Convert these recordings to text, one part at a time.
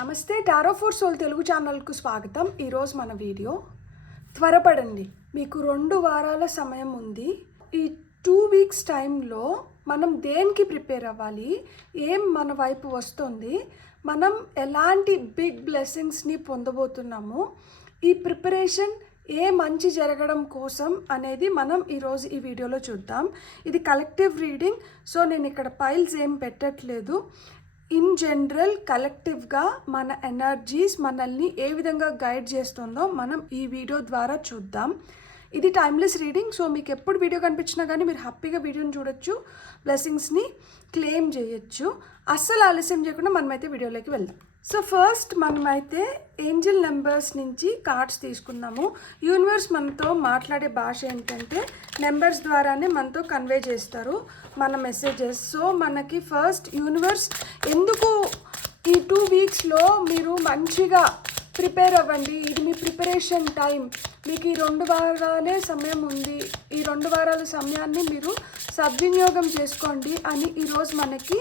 నమస్తే tarot for soul Telugu ఛానల్కు స్వాగతం. ఈరోజు మన వీడియో త్వరపడండి, మీకు 2 వారాల సమయం ఉంది. ఈ 2 వీక్స్ టైంలో మనం దేనికి ప్రిపేర్ అవ్వాలి, ఏం మన వైపు వస్తుంది, మనం ఎలాంటి బిగ్ బ్లెస్సింగ్స్ని పొందబోతున్నాము, ఈ ప్రిపరేషన్ ఏ మంచి జరగడం కోసం అనేది మనం ఈరోజు ఈ వీడియోలో చూద్దాం. ఇది కలెక్టివ్ రీడింగ్, సో నేను ఇక్కడ పైల్స్ ఏం పెట్టట్లేదు. ఇన్ జనరల్ కలెక్టివ్గా మన ఎనర్జీస్ మనల్ని ఏ విధంగా గైడ్ చేస్తుందో మనం ఈ వీడియో ద్వారా చూద్దాం. ఇది టైమ్లెస్ రీడింగ్, సో మీకు ఎప్పుడు వీడియో కనిపించినా కానీ మీరు హ్యాపీగా వీడియోని చూడొచ్చు, బ్లెస్సింగ్స్ని క్లెయిమ్ చేయొచ్చు. అస్సలు ఆలస్యం చేయకుండా మనమైతే వీడియోలోకి వెళ్దాం. సో ఫస్ట్ మనమైతే ఏంజల్ నెంబర్స్ నుంచి కార్డ్స్ తీసుకున్నాము. యూనివర్స్ మనతో మాట్లాడే భాష ఏంటంటే నెంబర్స్ ద్వారానే మనతో కన్వే చేస్తారు మన మెసేజెస్. సో మనకి ఫస్ట్ యూనివర్స్ ఎందుకు ఈ 2 వీక్స్లో మీరు మంచిగా ప్రిపేర్ అవ్వండి, ఇది మీ ప్రిపరేషన్ టైం, మీకు ఈ 2 వారాలే సమయం ఉంది, ఈ 2 వారాల సమయాన్ని మీరు సద్వినియోగం చేసుకోండి అని ఈరోజు మనకి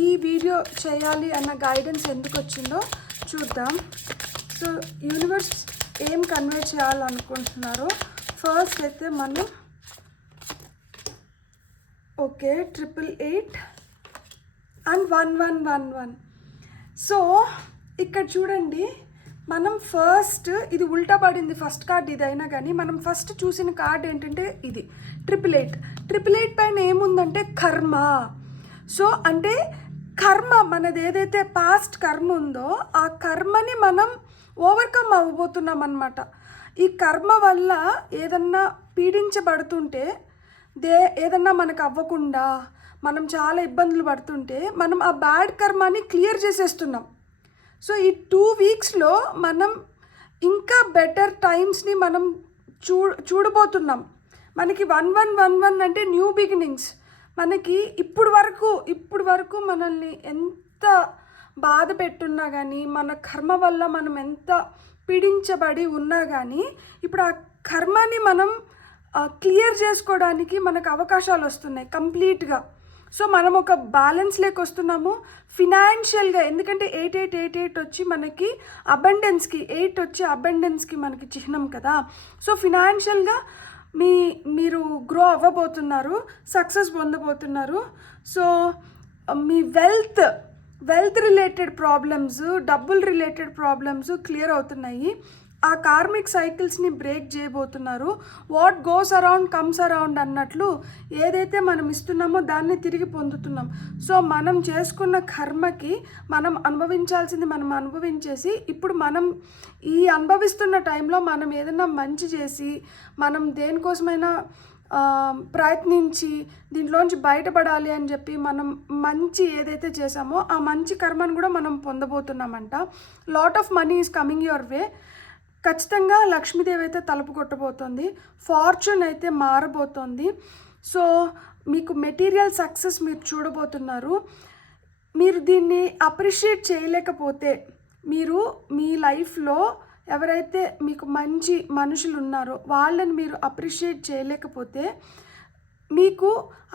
ఈ వీడియో చేయాలి అన్న గైడెన్స్ ఎందుకు వచ్చిందో చూద్దాం. సో యూనివర్స్ ఏం కన్వే చేయాలనుకుంటున్నారో ఫస్ట్ అయితే మనం ఓకే 888 అండ్ 1111. సో ఇక్కడ చూడండి, మనం ఫస్ట్ ఇది ఉల్టా పడింది ఫస్ట్ కార్డ్, ఇదైనా కానీ మనం ఫస్ట్ చూసిన కార్డ్ ఏంటంటే ఇది 888 పైన ఏముందంటే కర్మ. సో అంటే కర్మ, మనది ఏదైతే పాస్ట్ కర్మ ఉందో ఆ కర్మని మనం ఓవర్కమ్ అవ్వబోతున్నాం అన్నమాట. ఈ కర్మ వల్ల ఏదన్నా పీడించబడుతుంటే, ఏదన్నా మనకు అవ్వకుండా మనం చాలా ఇబ్బందులు పడుతుంటే మనం ఆ బ్యాడ్ కర్మని క్లియర్ చేసేస్తున్నాం. సో ఈ 2 వీక్స్లో మనం ఇంకా బెటర్ టైమ్స్ని మనం చూడబోతున్నాం. మనకి 1111 అంటే న్యూ బిగినింగ్స్. మనకి ఇప్పుడు వరకు మనల్ని ఎంత బాధ పెట్టున్నా కానీ, మన కర్మ వల్ల మనం ఎంత పీడించబడి ఉన్నా కానీ ఇప్పుడు ఆ కర్మని మనం క్లియర్ చేసుకోవడానికి మనకు అవకాశాలు వస్తున్నాయి కంప్లీట్గా. సో మనం ఒక బ్యాలెన్స్ లేక వస్తున్నాము ఫినాన్షియల్గా, ఎందుకంటే 8888 వచ్చి మనకి అబండెన్స్కి, 8 వచ్చి అబండెన్స్కి మనకి చిహ్నం కదా. సో ఫినాన్షియల్గా మీరు గ్రో అవ్వబోతున్నారు, సక్సెస్ పొందబోతున్నారు. సో మీ వెల్త్ రిలేటెడ్ ప్రాబ్లమ్స్, డబ్బులు రిలేటెడ్ ప్రాబ్లమ్స్ క్లియర్ అవుతున్నాయి. ఆ కార్మిక్ సైకిల్స్ని బ్రేక్ చేయబోతున్నారు. What goes around comes around అన్నట్లు ఏదైతే మనం ఇస్తున్నామో దాన్ని తిరిగి పొందుతున్నాం. సో మనం చేసుకున్న కర్మకి మనం అనుభవించాల్సింది మనం అనుభవించేసి, ఇప్పుడు మనం ఈ అనుభవిస్తున్న టైంలో మనం ఏదైనా మంచి చేసి, మనం దేనికోసమైనా ప్రయత్నించి దీంట్లోంచి బయటపడాలి అని చెప్పి మనం మంచి ఏదైతే చేసామో ఆ మంచి కర్మను కూడా మనం పొందబోతున్నామంట. Lot of money is coming your way. ఖచ్చితంగా లక్ష్మీదేవి అయితే తలుపు కొట్టబోతోంది, ఫార్చ్యూన్ అయితే మారబోతోంది. సో మీకు మెటీరియల్ సక్సెస్ మీరు చూడబోతున్నారు. మీరు దీన్ని అప్రిషియేట్ చేయలేకపోతే, మీరు మీ లైఫ్లో ఎవరైతే మీకు మంచి మనుషులు ఉన్నారో వాళ్ళని మీరు అప్రిషియేట్ చేయలేకపోతే, మీకు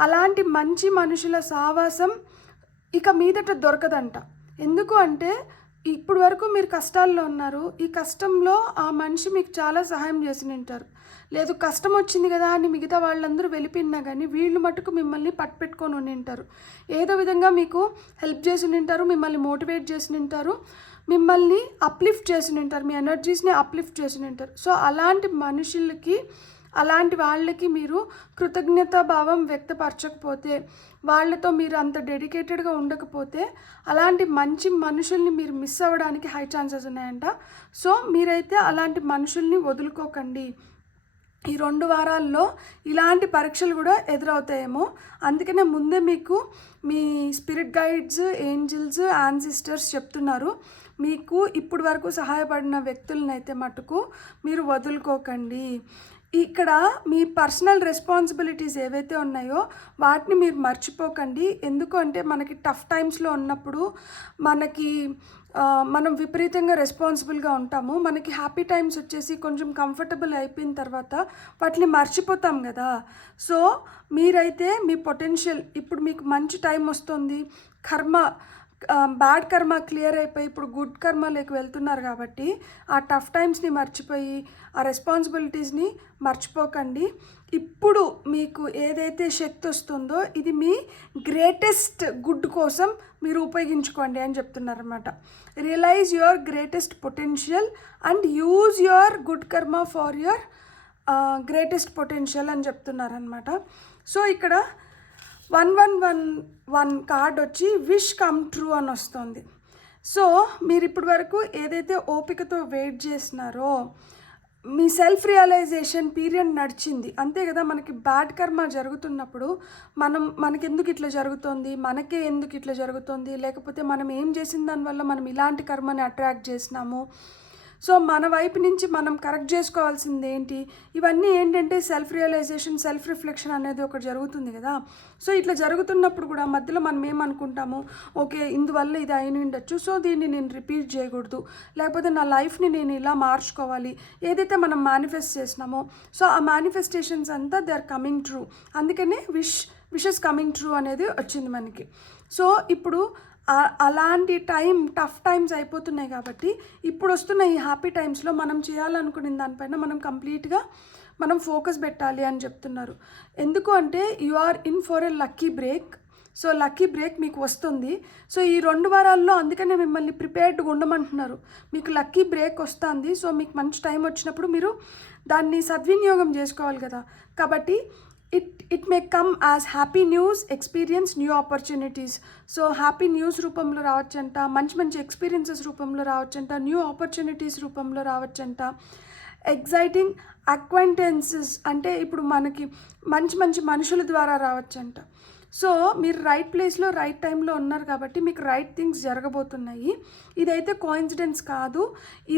అలాంటి మంచి మనుషుల సావాసం ఇక మీదట దొరకదంట. ఎందుకు అంటే ఇప్పుడు వరకు మీరు కష్టాల్లో ఉన్నారు, ఈ కష్టంలో ఆ మనిషి మీకు చాలా సహాయం చేసి ఉంటారు. లేదు కష్టం వచ్చింది కదా అని మిగతా వాళ్ళందరూ వెళ్ళిపోయినా కానీ వీళ్ళు మటుకు మిమ్మల్ని పట్టుపెట్టుకొని ఉంటారు. ఏదో విధంగా మీకు హెల్ప్ చేసి ఉంటారు, మిమ్మల్ని మోటివేట్ చేసి ఉంటారు, మిమ్మల్ని అప్లిఫ్ట్ చేసి ఉంటారు, మీ ఎనర్జీస్ని అప్లిఫ్ట్ చేసి ఉంటారు. సో అలాంటి మనుషులకి, అలాంటి వాళ్ళకి మీరు కృతజ్ఞతా భావం వ్యక్తపరచకపోతే, వాళ్ళతో మీరు అంత డెడికేటెడ్గా ఉండకపోతే అలాంటి మంచి మనుషుల్ని మీరు మిస్ అవ్వడానికి హై ఛాన్సెస్ ఉన్నాయంట. సో మీరైతే అలాంటి మనుషుల్ని వదులుకోకండి. ఈ 2 వారాల్లో ఇలాంటి పరీక్షలు కూడా ఎదురవుతాయేమో, అందుకనే ముందే మీకు మీ స్పిరిట్ గైడ్స్, ఏంజిల్స్, యాన్సిస్టర్స్ చెప్తున్నారు, మీకు ఇప్పుడు వరకు సహాయపడిన వ్యక్తులనైతే మటుకు మీరు వదులుకోకండి. ఇక్కడ మీ పర్సనల్ రెస్పాన్సిబిలిటీస్ ఏవైతే ఉన్నాయో వాటిని మీరు మర్చిపోకండి. ఎందుకు అంటే మనకి టఫ్ టైమ్స్లో ఉన్నప్పుడు మనం విపరీతంగా రెస్పాన్సిబుల్గా ఉంటాము. మనకి హ్యాపీ టైమ్స్ వచ్చేసి కొంచెం కంఫర్టబుల్ అయిపోయిన తర్వాత వాటిని మర్చిపోతాం కదా. సో మీరైతే మీ పొటెన్షియల్, ఇప్పుడు మీకు మంచి టైం వస్తుంది, కర్మ బ్యాడ్ కర్మ క్లియర్ అయిపోయి ఇప్పుడు గుడ్ కర్మలోకి వెళ్తున్నారు కాబట్టి ఆ టఫ్ టైమ్స్ని మర్చిపోయి ఆ రెస్పాన్సిబిలిటీస్ని మర్చిపోకండి. ఇప్పుడు మీకు ఏదైతే శక్తి వస్తుందో ఇది మీ గ్రేటెస్ట్ గుడ్ కోసం మీరు ఉపయోగించుకోండి అని చెప్తున్నారన్నమాట. Realize your greatest potential and use your good karma for your greatest potential అని చెప్తున్నారనమాట. సో ఇక్కడ 1111 కార్డ్ వచ్చి విష్ కమ్ ట్రూ అని వస్తుంది. సో మీరు ఇప్పటి వరకు ఏదైతే ఓపికతో వెయిట్ చేసినారో మీ సెల్ఫ్ రియలైజేషన్ పీరియడ్ నడిచింది అంతే కదా. మనకి బ్యాడ్ కర్మ జరుగుతున్నప్పుడు మనకి ఎందుకు ఇట్లా జరుగుతుంది, మనకే ఎందుకు ఇట్లా జరుగుతుంది, లేకపోతే మనం ఏం చేసిన దానివల్ల మనం ఇలాంటి కర్మని అట్రాక్ట్ చేసినాము, సో మన వైపు నుంచి మనం కరెక్ట్ చేసుకోవాల్సింది ఏంటి, ఇవన్నీ ఏంటంటే సెల్ఫ్ రియలైజేషన్ సెల్ఫ్ రిఫ్లెక్షన్ అనేది ఒకటి జరుగుతుంది కదా. సో ఇట్లా జరుగుతున్నప్పుడు కూడా మధ్యలో మనం ఏమనుకుంటాము, ఓకే ఇందువల్ల ఇది అయిన ఉండొచ్చు, సో దీన్ని నేను రిపీట్ చేయకూడదు, లేకపోతే నా లైఫ్ని నేను ఇలా మార్చుకోవాలి, ఏదైతే మనం మేనిఫెస్ట్ చేసినామో సో ఆ మేనిఫెస్టేషన్స్ అంతా దే ఆర్ కమింగ్ ట్రూ. అందుకనే విషెస్ కమింగ్ ట్రూ అనేది వచ్చింది మనకి. సో ఇప్పుడు అలాంటి టఫ్ టైమ్స్ అయిపోతున్నాయి కాబట్టి ఇప్పుడు వస్తున్న ఈ హ్యాపీ టైమ్స్లో మనం చేయాలనుకునే దానిపైన మనం కంప్లీట్గా మనం ఫోకస్ పెట్టాలి అని చెప్తున్నారు. ఎందుకు అంటే you are in for a lucky break. So lucky break మీకు వస్తుంది. సో ఈ 2 వారాల్లో అందుకనే మిమ్మల్ని ప్రిపేర్డ్గా ఉండమంటున్నారు. మీకు లక్కీ బ్రేక్ వస్తుంది. సో మీకు మంచి టైం వచ్చినప్పుడు మీరు దాన్ని సద్వినియోగం చేసుకోవాలి కదా. కాబట్టి it may come as happy news, experience, new opportunities. So happy news రూపంలో రావచ్చంట, మంచి ఎక్స్పీరియన్సెస్ రూపంలో రావచ్చంట, న్యూ ఆపర్చునిటీస్ రూపంలో రావచ్చంట, ఎగ్జైటింగ్ అక్వైంటెన్సెస్ అంటే ఇప్పుడు మనకి మంచి మనుషుల ద్వారా రావచ్చంట. సో మీరు రైట్ ప్లేస్లో రైట్ టైంలో ఉన్నారు కాబట్టి మీకు రైట్ థింగ్స్ జరగబోతున్నాయి. ఇదైతే కోఇన్సిడెన్స్ కాదు,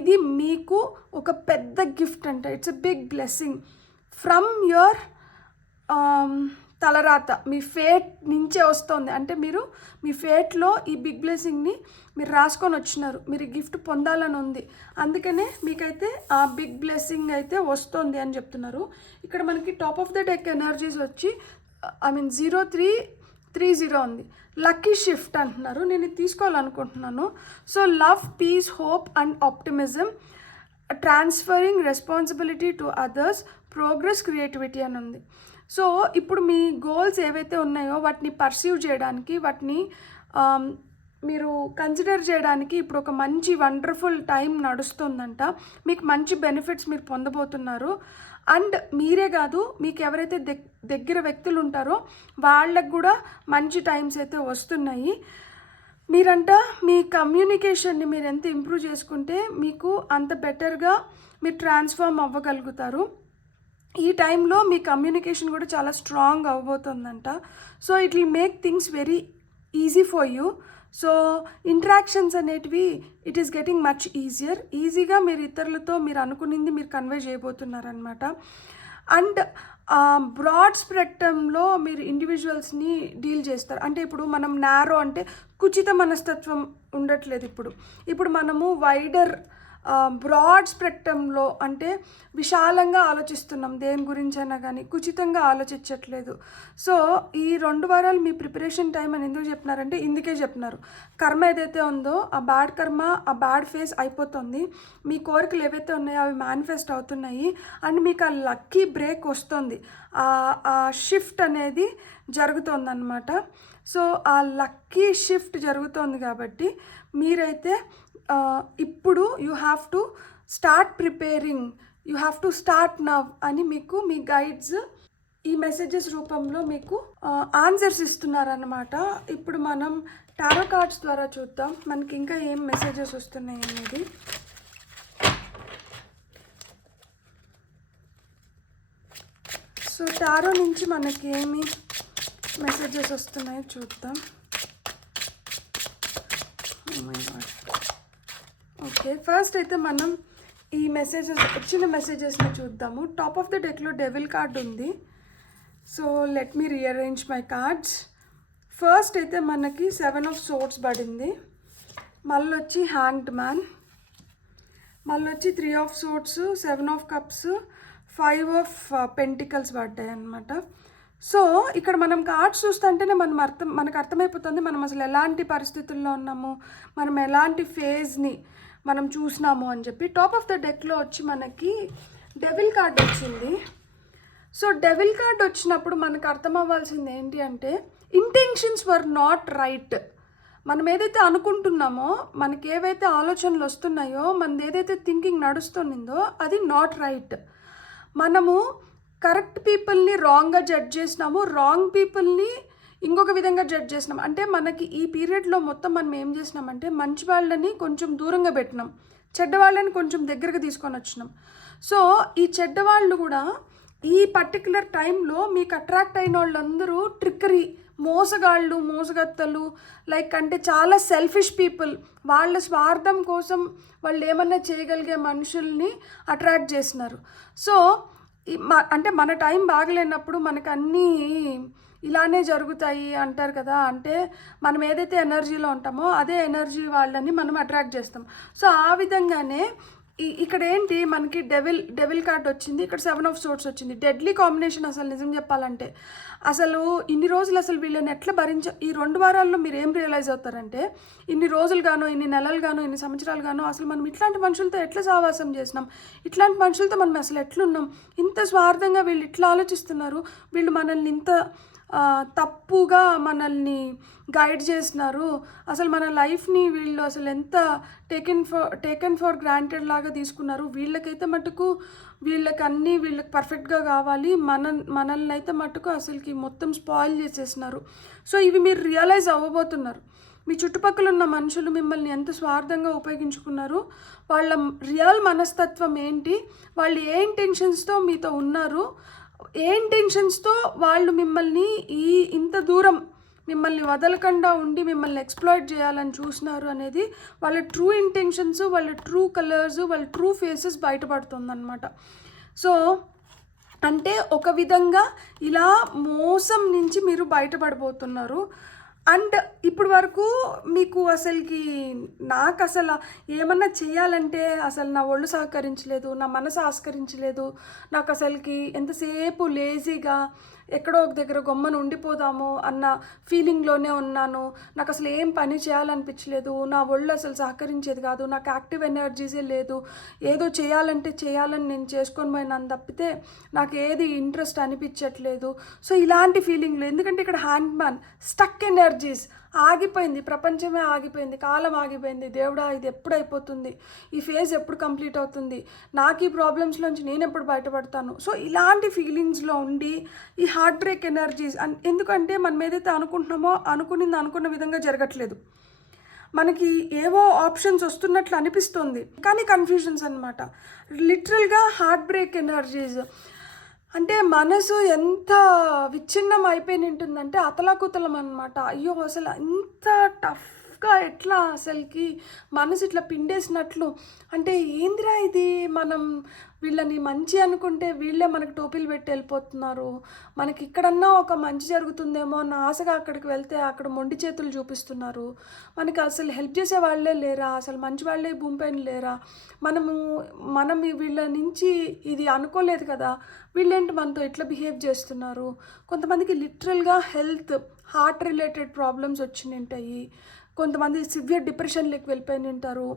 ఇది మీకు ఒక పెద్ద గిఫ్ట్ అంట. It's a big blessing from your తలరాత, మీ ఫేట్ నుంచే వస్తుంది. అంటే మీరు మీ ఫేట్లో ఈ బిగ్ బ్లెస్సింగ్ని మీరు రాసుకొని వచ్చినారు, మీరు గిఫ్ట్ పొందాలని ఉంది, అందుకనే మీకైతే ఆ బిగ్ బ్లెస్సింగ్ అయితే వస్తుంది అని చెప్తున్నారు. ఇక్కడ మనకి top of the deck energies వచ్చి 0330 ఉంది. లక్కీ షిఫ్ట్ అంటున్నారు, నేను ఇది తీసుకోవాలనుకుంటున్నాను. So love, peace, hope and optimism, transferring responsibility to others, progress, creativity అని ఉంది. సో ఇప్పుడు మీ గోల్స్ ఏవైతే ఉన్నాయో వాటిని పర్సీవ్ చేయడానికి, వాటిని మీరు కన్సిడర్ చేయడానికి ఇప్పుడు ఒక మంచి వండర్ఫుల్ టైం నడుస్తుందంట. మీకు మంచి బెనిఫిట్స్ మీరు పొందబోతున్నారు. అండ్ మీరే కాదు, మీకు ఎవరైతే దగ్గర వ్యక్తులు ఉంటారో వాళ్ళకు కూడా మంచి టైమ్స్ అయితే వస్తున్నాయి. మీరంట మీ కమ్యూనికేషన్ని మీరు ఎంత ఇంప్రూవ్ చేసుకుంటే మీకు అంత బెటర్గా మీరు ట్రాన్స్ఫార్మ్ అవ్వగలుగుతారు. ఈ టైంలో మీ కమ్యూనికేషన్ కూడా చాలా స్ట్రాంగ్ అవ్వబోతుందంట. So it will make things very easy for you. So interactions అనేటివి ఇట్ ఈస్ గెటింగ్ మచ్ ఈజీగా మీరు ఇతరులతో మీరు అనుకునింది మీరు కన్వే చేయబోతున్నారనమాట. అండ్ బ్రాడ్ స్పెక్ట్రమ్లో మీరు ఇండివిజువల్స్ని డీల్ చేస్తారు. అంటే ఇప్పుడు మనం నారో అంటే కుచిత మనస్తత్వం ఉండట్లేదు. ఇప్పుడు మనము వైడర్ బ్రాడ్ స్పెక్ట్రమ్లో అంటే విశాలంగా ఆలోచిస్తున్నాం, దేని గురించి అయినా కానీ కుచితంగా ఆలోచించట్లేదు. సో ఈ 2 వారాలు మీ ప్రిపరేషన్ టైం అని ఎందుకు చెప్తున్నారంటే ఇందుకే చెప్తున్నారు. కర్మ ఏదైతే ఉందో ఆ బ్యాడ్ కర్మ, ఆ బ్యాడ్ ఫేస్ అయిపోతుంది, మీ కోరికలు ఏవైతే ఉన్నాయో అవి మేనిఫెస్ట్ అవుతున్నాయి, అండ్ మీకు ఆ లక్కీ బ్రేక్ వస్తుంది, ఆ షిఫ్ట్ అనేది జరుగుతుందన్నమాట. సో ఆ లక్కీ షిఫ్ట్ జరుగుతుంది కాబట్టి మీరైతే ఇప్పుడు you have to start preparing, you have to start now అని మీకు మీ గైడ్స్ ఈ మెసేజెస్ రూపంలో మీకు ఆన్సర్స్ ఇస్తున్నారన్నమాట. ఇప్పుడు మనం టారో కార్డ్స్ ద్వారా చూద్దాం మనకి ఇంకా ఏం మెసేజెస్ వస్తున్నాయి అనేది. సో టారో నుంచి మనకి ఏమి మెసేజెస్ వస్తున్నాయో చూద్దాం. ఓకే, ఫస్ట్ అయితే మనం ఈ వచ్చిన మెసేజెస్ని చూద్దాము. టాప్ ఆఫ్ ద డెక్లో డెవిల్ కార్డ్ ఉంది. So let me rearrange my cards. First అయితే మనకి 7 ఆఫ్ సోర్డ్స్ పడింది, మళ్ళీ వచ్చి హ్యాంగ్డ్ మ్యాన్, మళ్ళీ వచ్చి 3 of swords, 7 of cups, 5 of pentacles పడ్డాయి అన్నమాట. సో ఇక్కడ మనం కార్డ్స్ చూస్తుంటేనే మనకు అర్థమైపోతుంది మనం అసలు ఎలాంటి పరిస్థితుల్లో ఉన్నాము, మనం ఎలాంటి ఫేజ్ని మనం చూసినాము అని చెప్పి. టాప్ ఆఫ్ ద డెక్లో వచ్చి మనకి డెవిల్ కార్డ్ వచ్చింది. సో డెవిల్ కార్డ్ వచ్చినప్పుడు మనకు అర్థం అవ్వాల్సింది ఏంటి అంటే ఇంటెన్షన్స్ వర్ నాట్ రైట్. మనం ఏదైతే అనుకుంటున్నామో, మనకి ఏవైతే ఆలోచనలు వస్తున్నాయో, మనది ఏదైతే థింకింగ్ నడుస్తుందో అది నాట్ రైట్. మనము కరెక్ట్ పీపుల్ని రాంగ్గా జడ్జ్ చేసినాము, రాంగ్ పీపుల్ని ఇంకొక విధంగా జడ్జ్ చేసినాం. అంటే మనకి ఈ పీరియడ్లో మొత్తం మనం ఏం చేసినామంటే మంచి వాళ్ళని కొంచెం దూరంగా పెట్టినాం, చెడ్డవాళ్ళని కొంచెం దగ్గరకు తీసుకొని వచ్చినాం. సో ఈ చెడ్డవాళ్ళు కూడా ఈ పర్టికులర్ టైంలో మీకు అట్రాక్ట్ అయిన వాళ్ళందరూ ట్రిక్కరీ, మోసగాళ్ళు, మోసగత్తలు, లైక్ అంటే చాలా సెల్ఫిష్ పీపుల్, వాళ్ళ స్వార్థం కోసం వాళ్ళు ఏమన్నా చేయగలిగే మనుషుల్ని అట్రాక్ట్ చేసినారు. సో అంటే మన టైం బాగలేనప్పుడు మనకు అన్నీ ఇలానే జరుగుతాయి అంటారు కదా. అంటే మనం ఏదైతే ఎనర్జీలో ఉంటామో అదే ఎనర్జీ వాళ్ళని మనం అట్రాక్ట్ చేస్తాం. సో ఆ విధంగానే ఇక్కడ ఏంటి మనకి డెవిల్ కార్డ్ వచ్చింది, ఇక్కడ 7 of Swords వచ్చింది. Deadly combination. అసలు నిజం చెప్పాలంటే అసలు ఇన్ని రోజులు అసలు వీళ్ళని ఎట్లా ఈ 2 వారాల్లో మీరు ఏం రియలైజ్ అవుతారంటే ఇన్ని రోజులుగానో, ఇన్ని నెలలుగానో, ఇన్ని సంవత్సరాలుగానో అసలు మనం ఇట్లాంటి మనుషులతో ఎట్లా సహవాసం చేసినాం, ఇట్లాంటి మనుషులతో మనం అసలు ఎట్లున్నాం, ఇంత స్వార్థంగా వీళ్ళు ఇట్లా ఆలోచిస్తున్నారు, వీళ్ళు మనల్ని ఇంత తప్పుగా మనల్ని గైడ్ చేస్తున్నారు, అసలు మన లైఫ్ని వీళ్ళు అసలు ఎంత టేకెన్ ఫర్ గ్రాంటెడ్ లాగా తీసుకున్నారు, వీళ్ళకైతే మటుకు వీళ్ళకి పర్ఫెక్ట్గా కావాలి, మనల్ని అయితే మటుకు అసలుకి మొత్తం స్పాయిల్ చేసేసినారు. సో ఇవి మీరు రియలైజ్ అవ్వబోతున్నారు. మీ చుట్టుపక్కల ఉన్న మనుషులు మిమ్మల్ని ఎంత స్వార్థంగా ఉపయోగించుకున్నారు, వాళ్ళ రియల్ మనస్తత్వం ఏంటి, వాళ్ళు ఏ ఇంటెన్షన్స్తో మీతో ఉన్నారు, ఏ ఇంటెన్షన్స్తో వాళ్ళు మిమ్మల్ని ఇంత దూరం మిమ్మల్ని వదలకుండా ఉండి మిమ్మల్ని ఎక్స్ప్లాయిట్ చేయాలని చూసినారు అనేది వాళ్ళ ట్రూ ఇంటెన్షన్స్, వాళ్ళ ట్రూ కలర్స్, వాళ్ళ ట్రూ ఫేసెస్ బయటపడుతుందన్నమాట. సో అంటే ఒక విధంగా ఇలా మోసం నుంచి మీరు బయటపడబోతున్నారు. అండ్ ఇప్పుడు వరకు మీకు అసలుకి నాకు అసలు ఏమన్నా చేయాలంటే అసలు నా ఒళ్ళు సహకరించలేదు, నా మనసు ఆస్కరించలేదు, నాకు అసలుకి ఎంతసేపు లేజీగా ఎక్కడో ఒక దగ్గర గొమ్మను ఉండిపోదాము అన్న ఫీలింగ్లోనే ఉన్నాను, నాకు అసలు ఏం పని చేయాలనిపించలేదు, నా ఒళ్ళు అసలు సహకరించేది కాదు, నాకు యాక్టివ్ ఎనర్జీసే లేదు, ఏదో చేయాలని నేను చేసుకొని పోయినాను తప్పితే నాకు ఏది ఇంట్రెస్ట్ అనిపించట్లేదు. సో ఇలాంటి ఫీలింగ్లు, ఎందుకంటే ఇక్కడ హ్యాండ్ మ్యాన్ స్టక్ ఎనర్జీస్, ఆగిపోయింది, ప్రపంచమే ఆగిపోయింది, కాలం ఆగిపోయింది, దేవుడా ఇది ఎప్పుడు అయిపోతుంది, ఈ ఫేజ్ ఎప్పుడు కంప్లీట్ అవుతుంది, నాకు ఈ ప్రాబ్లమ్స్లోంచి నేను ఎప్పుడు బయటపడతాను. సో ఇలాంటి ఫీలింగ్స్లో ఉండి ఈ హార్ట్ బ్రేక్ ఎనర్జీస్, ఎందుకంటే మనం ఏదైతే అనుకుంటున్నామో అనుకున్న విధంగా జరగట్లేదు, మనకి ఏవో ఆప్షన్స్ వస్తున్నట్లు అనిపిస్తుంది కానీ కన్ఫ్యూజన్స్ అనమాట. లిటరల్గా హార్ట్ బ్రేక్ ఎనర్జీస్ అంటే మనసు ఎంత విచ్ఛిన్నం అయిపోయి ఉంటుందంటే అతలాకుతలం అనమాట. అయ్యో అసలు ఇంత టఫ్గా ఎట్లా అసలుకి మనసు ఇట్లా పిండేసినట్లు, అంటే ఏందిరా ఇది, మనం వీళ్ళని మంచి అనుకుంటే వీళ్ళే మనకు టోపీలు పెట్టి వెళ్ళిపోతున్నారు, మనకి ఇక్కడన్నా ఒక మంచి జరుగుతుందేమో అన్న ఆశగా అక్కడికి వెళ్తే అక్కడ మొండి చేతులు చూపిస్తున్నారు, మనకి అసలు హెల్ప్ చేసే వాళ్ళే లేరా, అసలు మంచి వాళ్ళే భూమి పైన లేరా, మనం వీళ్ళ నుంచి ఇది అనుకోలేదు కదా, వీళ్ళేంటి మనతో ఎట్లా బిహేవ్ చేస్తున్నారు. కొంతమందికి లిటరల్గా హార్ట్ రిలేటెడ్ ప్రాబ్లమ్స్ వచ్చి ఉంటాయి, కొంతమంది సివియర్ డిప్రెషన్లోకి వెళ్ళిపోయి ఉంటారు.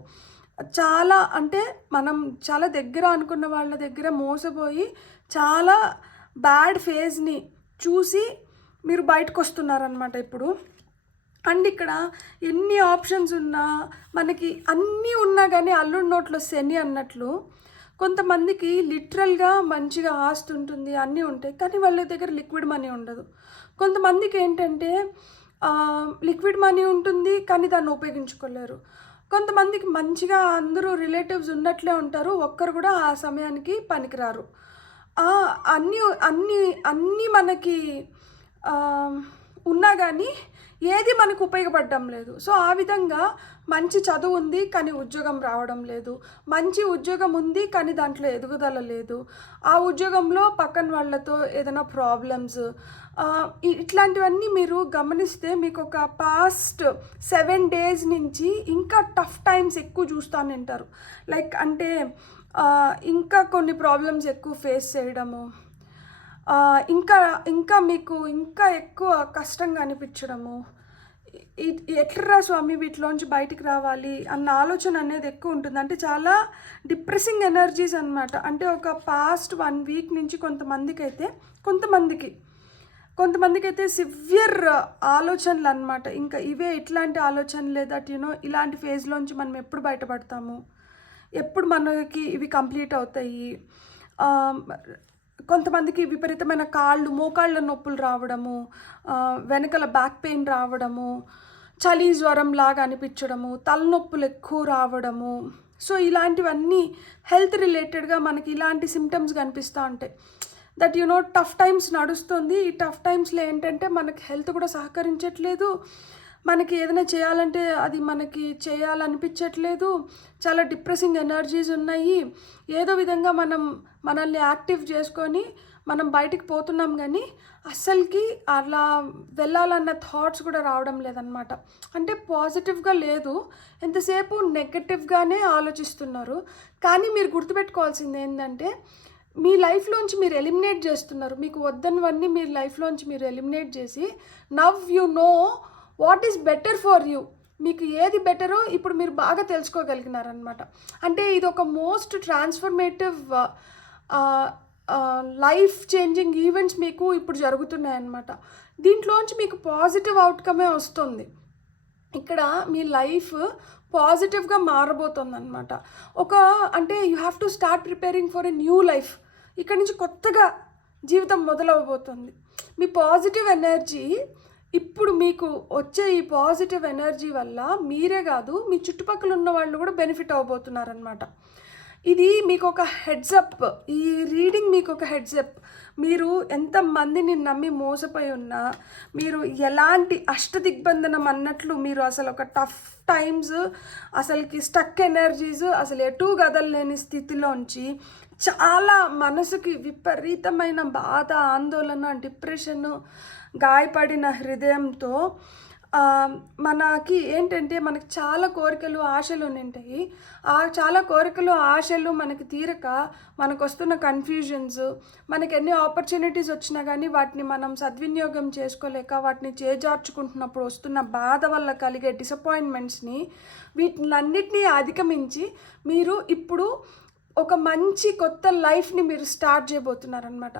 చాలా అంటే మనం చాలా దగ్గర అనుకున్న వాళ్ళ దగ్గర మోసపోయి చాలా బ్యాడ్ ఫేజ్ని చూసి మీరు బయటకు వస్తున్నారనమాట ఇప్పుడు. అండ్ ఇక్కడ ఎన్ని ఆప్షన్స్ ఉన్నా, మనకి అన్నీ ఉన్నా కానీ అల్లుడి నోట్లో శని అన్నట్లు కొంతమందికి లిటరల్గా మంచిగా ఆస్తి ఉంటుంది, అన్నీ ఉంటాయి, కానీ వాళ్ళ దగ్గర లిక్విడ్ మనీ ఉండదు. కొంతమందికి ఏంటంటే లిక్విడ్ మనీ ఉంటుంది కానీ దాన్ని ఉపయోగించుకోలేరు. కొంతమందికి మంచిగా అందరూ రిలేటివ్స్ ఉన్నట్లే ఉంటారు, ఒక్కరు కూడా ఆ సమయానికి పనికిరారు. అన్నీ అన్నీ అన్నీ మనకి ఉన్నా కానీ ఏది మనకు ఉపయోగపడడం లేదు. సో ఆ విధంగా మంచి చదువు ఉంది కానీ ఉద్యోగం రావడం లేదు, మంచి ఉద్యోగం ఉంది కానీ దాంట్లో ఎదుగుదల లేదు, ఆ ఉద్యోగంలో పక్కన వాళ్ళతో ఏదైనా ప్రాబ్లమ్స్, ఇట్లాంటివన్నీ మీరు గమనిస్తే మీకు ఒక పాస్ట్ 7 days నుంచి ఇంకా టఫ్ టైమ్స్ ఎక్కువ చూస్తానంటారు. లైక్ అంటే ఇంకా కొన్ని ప్రాబ్లమ్స్ ఎక్కువ ఫేస్ చేయడము, ఇంకా ఇంకా మీకు ఇంకా ఎక్కువ కష్టంగా అనిపించడము, ఎట్లరా స్వామి వీటిలోంచి బయటికి రావాలి అన్న ఆలోచన అనేది ఎక్కువ ఉంటుంది. అంటే చాలా డిప్రెసింగ్ ఎనర్జీస్ అనమాట. అంటే ఒక పాస్ట్ 1 వీక్ నుంచి కొంతమందికి అయితే సివియర్ ఆలోచనలు అనమాట. ఇంకా ఇట్లాంటి ఆలోచనలే దట్ ఇలాంటి ఫేజ్లోంచి మనం ఎప్పుడు బయటపడతాము, ఎప్పుడు మనకి ఇవి కంప్లీట్ అవుతాయి. కొంతమందికి విపరీతమైన మోకాళ్ళ నొప్పులు రావడము, వెనకల బ్యాక్ పెయిన్ రావడము, చలి జ్వరం లాగా అనిపించడము, తలనొప్పులు ఎక్కువ రావడము. సో ఇలాంటివన్నీ హెల్త్ రిలేటెడ్గా మనకి ఇలాంటి సిమ్టమ్స్ కనిపిస్తూ ఉంటాయి. దట్ టఫ్ టైమ్స్ నడుస్తుంది. ఈ టఫ్ టైమ్స్లో ఏంటంటే మనకి హెల్త్ కూడా సహకరించట్లేదు, మనకి ఏదైనా చేయాలంటే అది మనకి చేయాలనిపించట్లేదు, చాలా డిప్రెసింగ్ ఎనర్జీస్ ఉన్నాయి. ఏదో విధంగా మనల్ని యాక్టివ్ చేసుకొని మనం బయటికి పోతున్నాం, కానీ అస్సలకి అలా వెళ్ళాలన్న థాట్స్ కూడా రావడం లేదనమాట. అంటే పాజిటివ్గా లేదు, ఎంతసేపు నెగటివ్గానే ఆలోచిస్తున్నారు. కానీ మీరు గుర్తుపెట్టుకోవాల్సింది ఏంటంటే మీ లైఫ్లోంచి మీరు ఎలిమినేట్ చేస్తున్నారు. మీకు వద్దనివన్నీ మీరు లైఫ్లోంచి మీరు ఎలిమినేట్ చేసి now you know what is better for you. మీకు ఏది బెటరో ఇప్పుడు మీరు బాగా తెలుసుకోగలిగినారనమాట. అంటే ఇది ఒక most transformative life changing events మీకు ఇప్పుడు జరుగుతున్నాయన్నమాట. దీంట్లోంచి మీకు పాజిటివ్ అవుట్కమే వస్తుంది. ఇక్కడ మీ లైఫ్ పాజిటివ్గా మారబోతుంది అనమాట. అంటే you have to start preparing for a new life. ఇక్కడ నుంచి కొత్తగా జీవితం మొదలవబోతుంది. మీ పాజిటివ్ ఎనర్జీ ఇప్పుడు మీకు వచ్చే ఈ పాజిటివ్ ఎనర్జీ వల్ల మీరే కాదు మీ చుట్టుపక్కల ఉన్న వాళ్ళు కూడా బెనిఫిట్ అవ్వబోతున్నారనమాట. ఇది మీకు ఒక హెడ్సప్, ఈ రీడింగ్ మీకు ఒక హెడ్సప్. మీరు ఎంతమందిని నమ్మి మోసపోయి ఉన్నా, మీరు ఎలాంటి అష్టదిగ్బంధనం అన్నట్లు మీరు అసలు ఒక టఫ్ టైమ్స్, అసలుకి స్టక్ ఎనర్జీస్, అసలు ఎటూ కదలలేని స్థితిలోంచి చాలా మనసుకి విపరీతమైన బాధ, ఆందోళన, డిప్రెషను, గాయపడిన హృదయంతో మనకి ఏంటంటే మనకి చాలా కోరికలు, ఆశలు ఉంటాయి. ఆ చాలా కోరికలు, ఆశలు మనకి తీరక మనకు వస్తున్న కన్ఫ్యూజన్స్, మనకి ఎన్ని ఆపర్చునిటీస్ వచ్చినా కానీ వాటిని మనం సద్వినియోగం చేసుకోలేక వాటిని చేజార్చుకుంటున్నప్పుడు వస్తున్న బాధ వల్ల కలిగే డిసప్పాయింట్మెంట్స్ని, వీటినన్నిటినీ అధిగమించి మీరు ఇప్పుడు ఒక మంచి కొత్త లైఫ్ని మీరు స్టార్ట్ చేయబోతున్నారనమాట.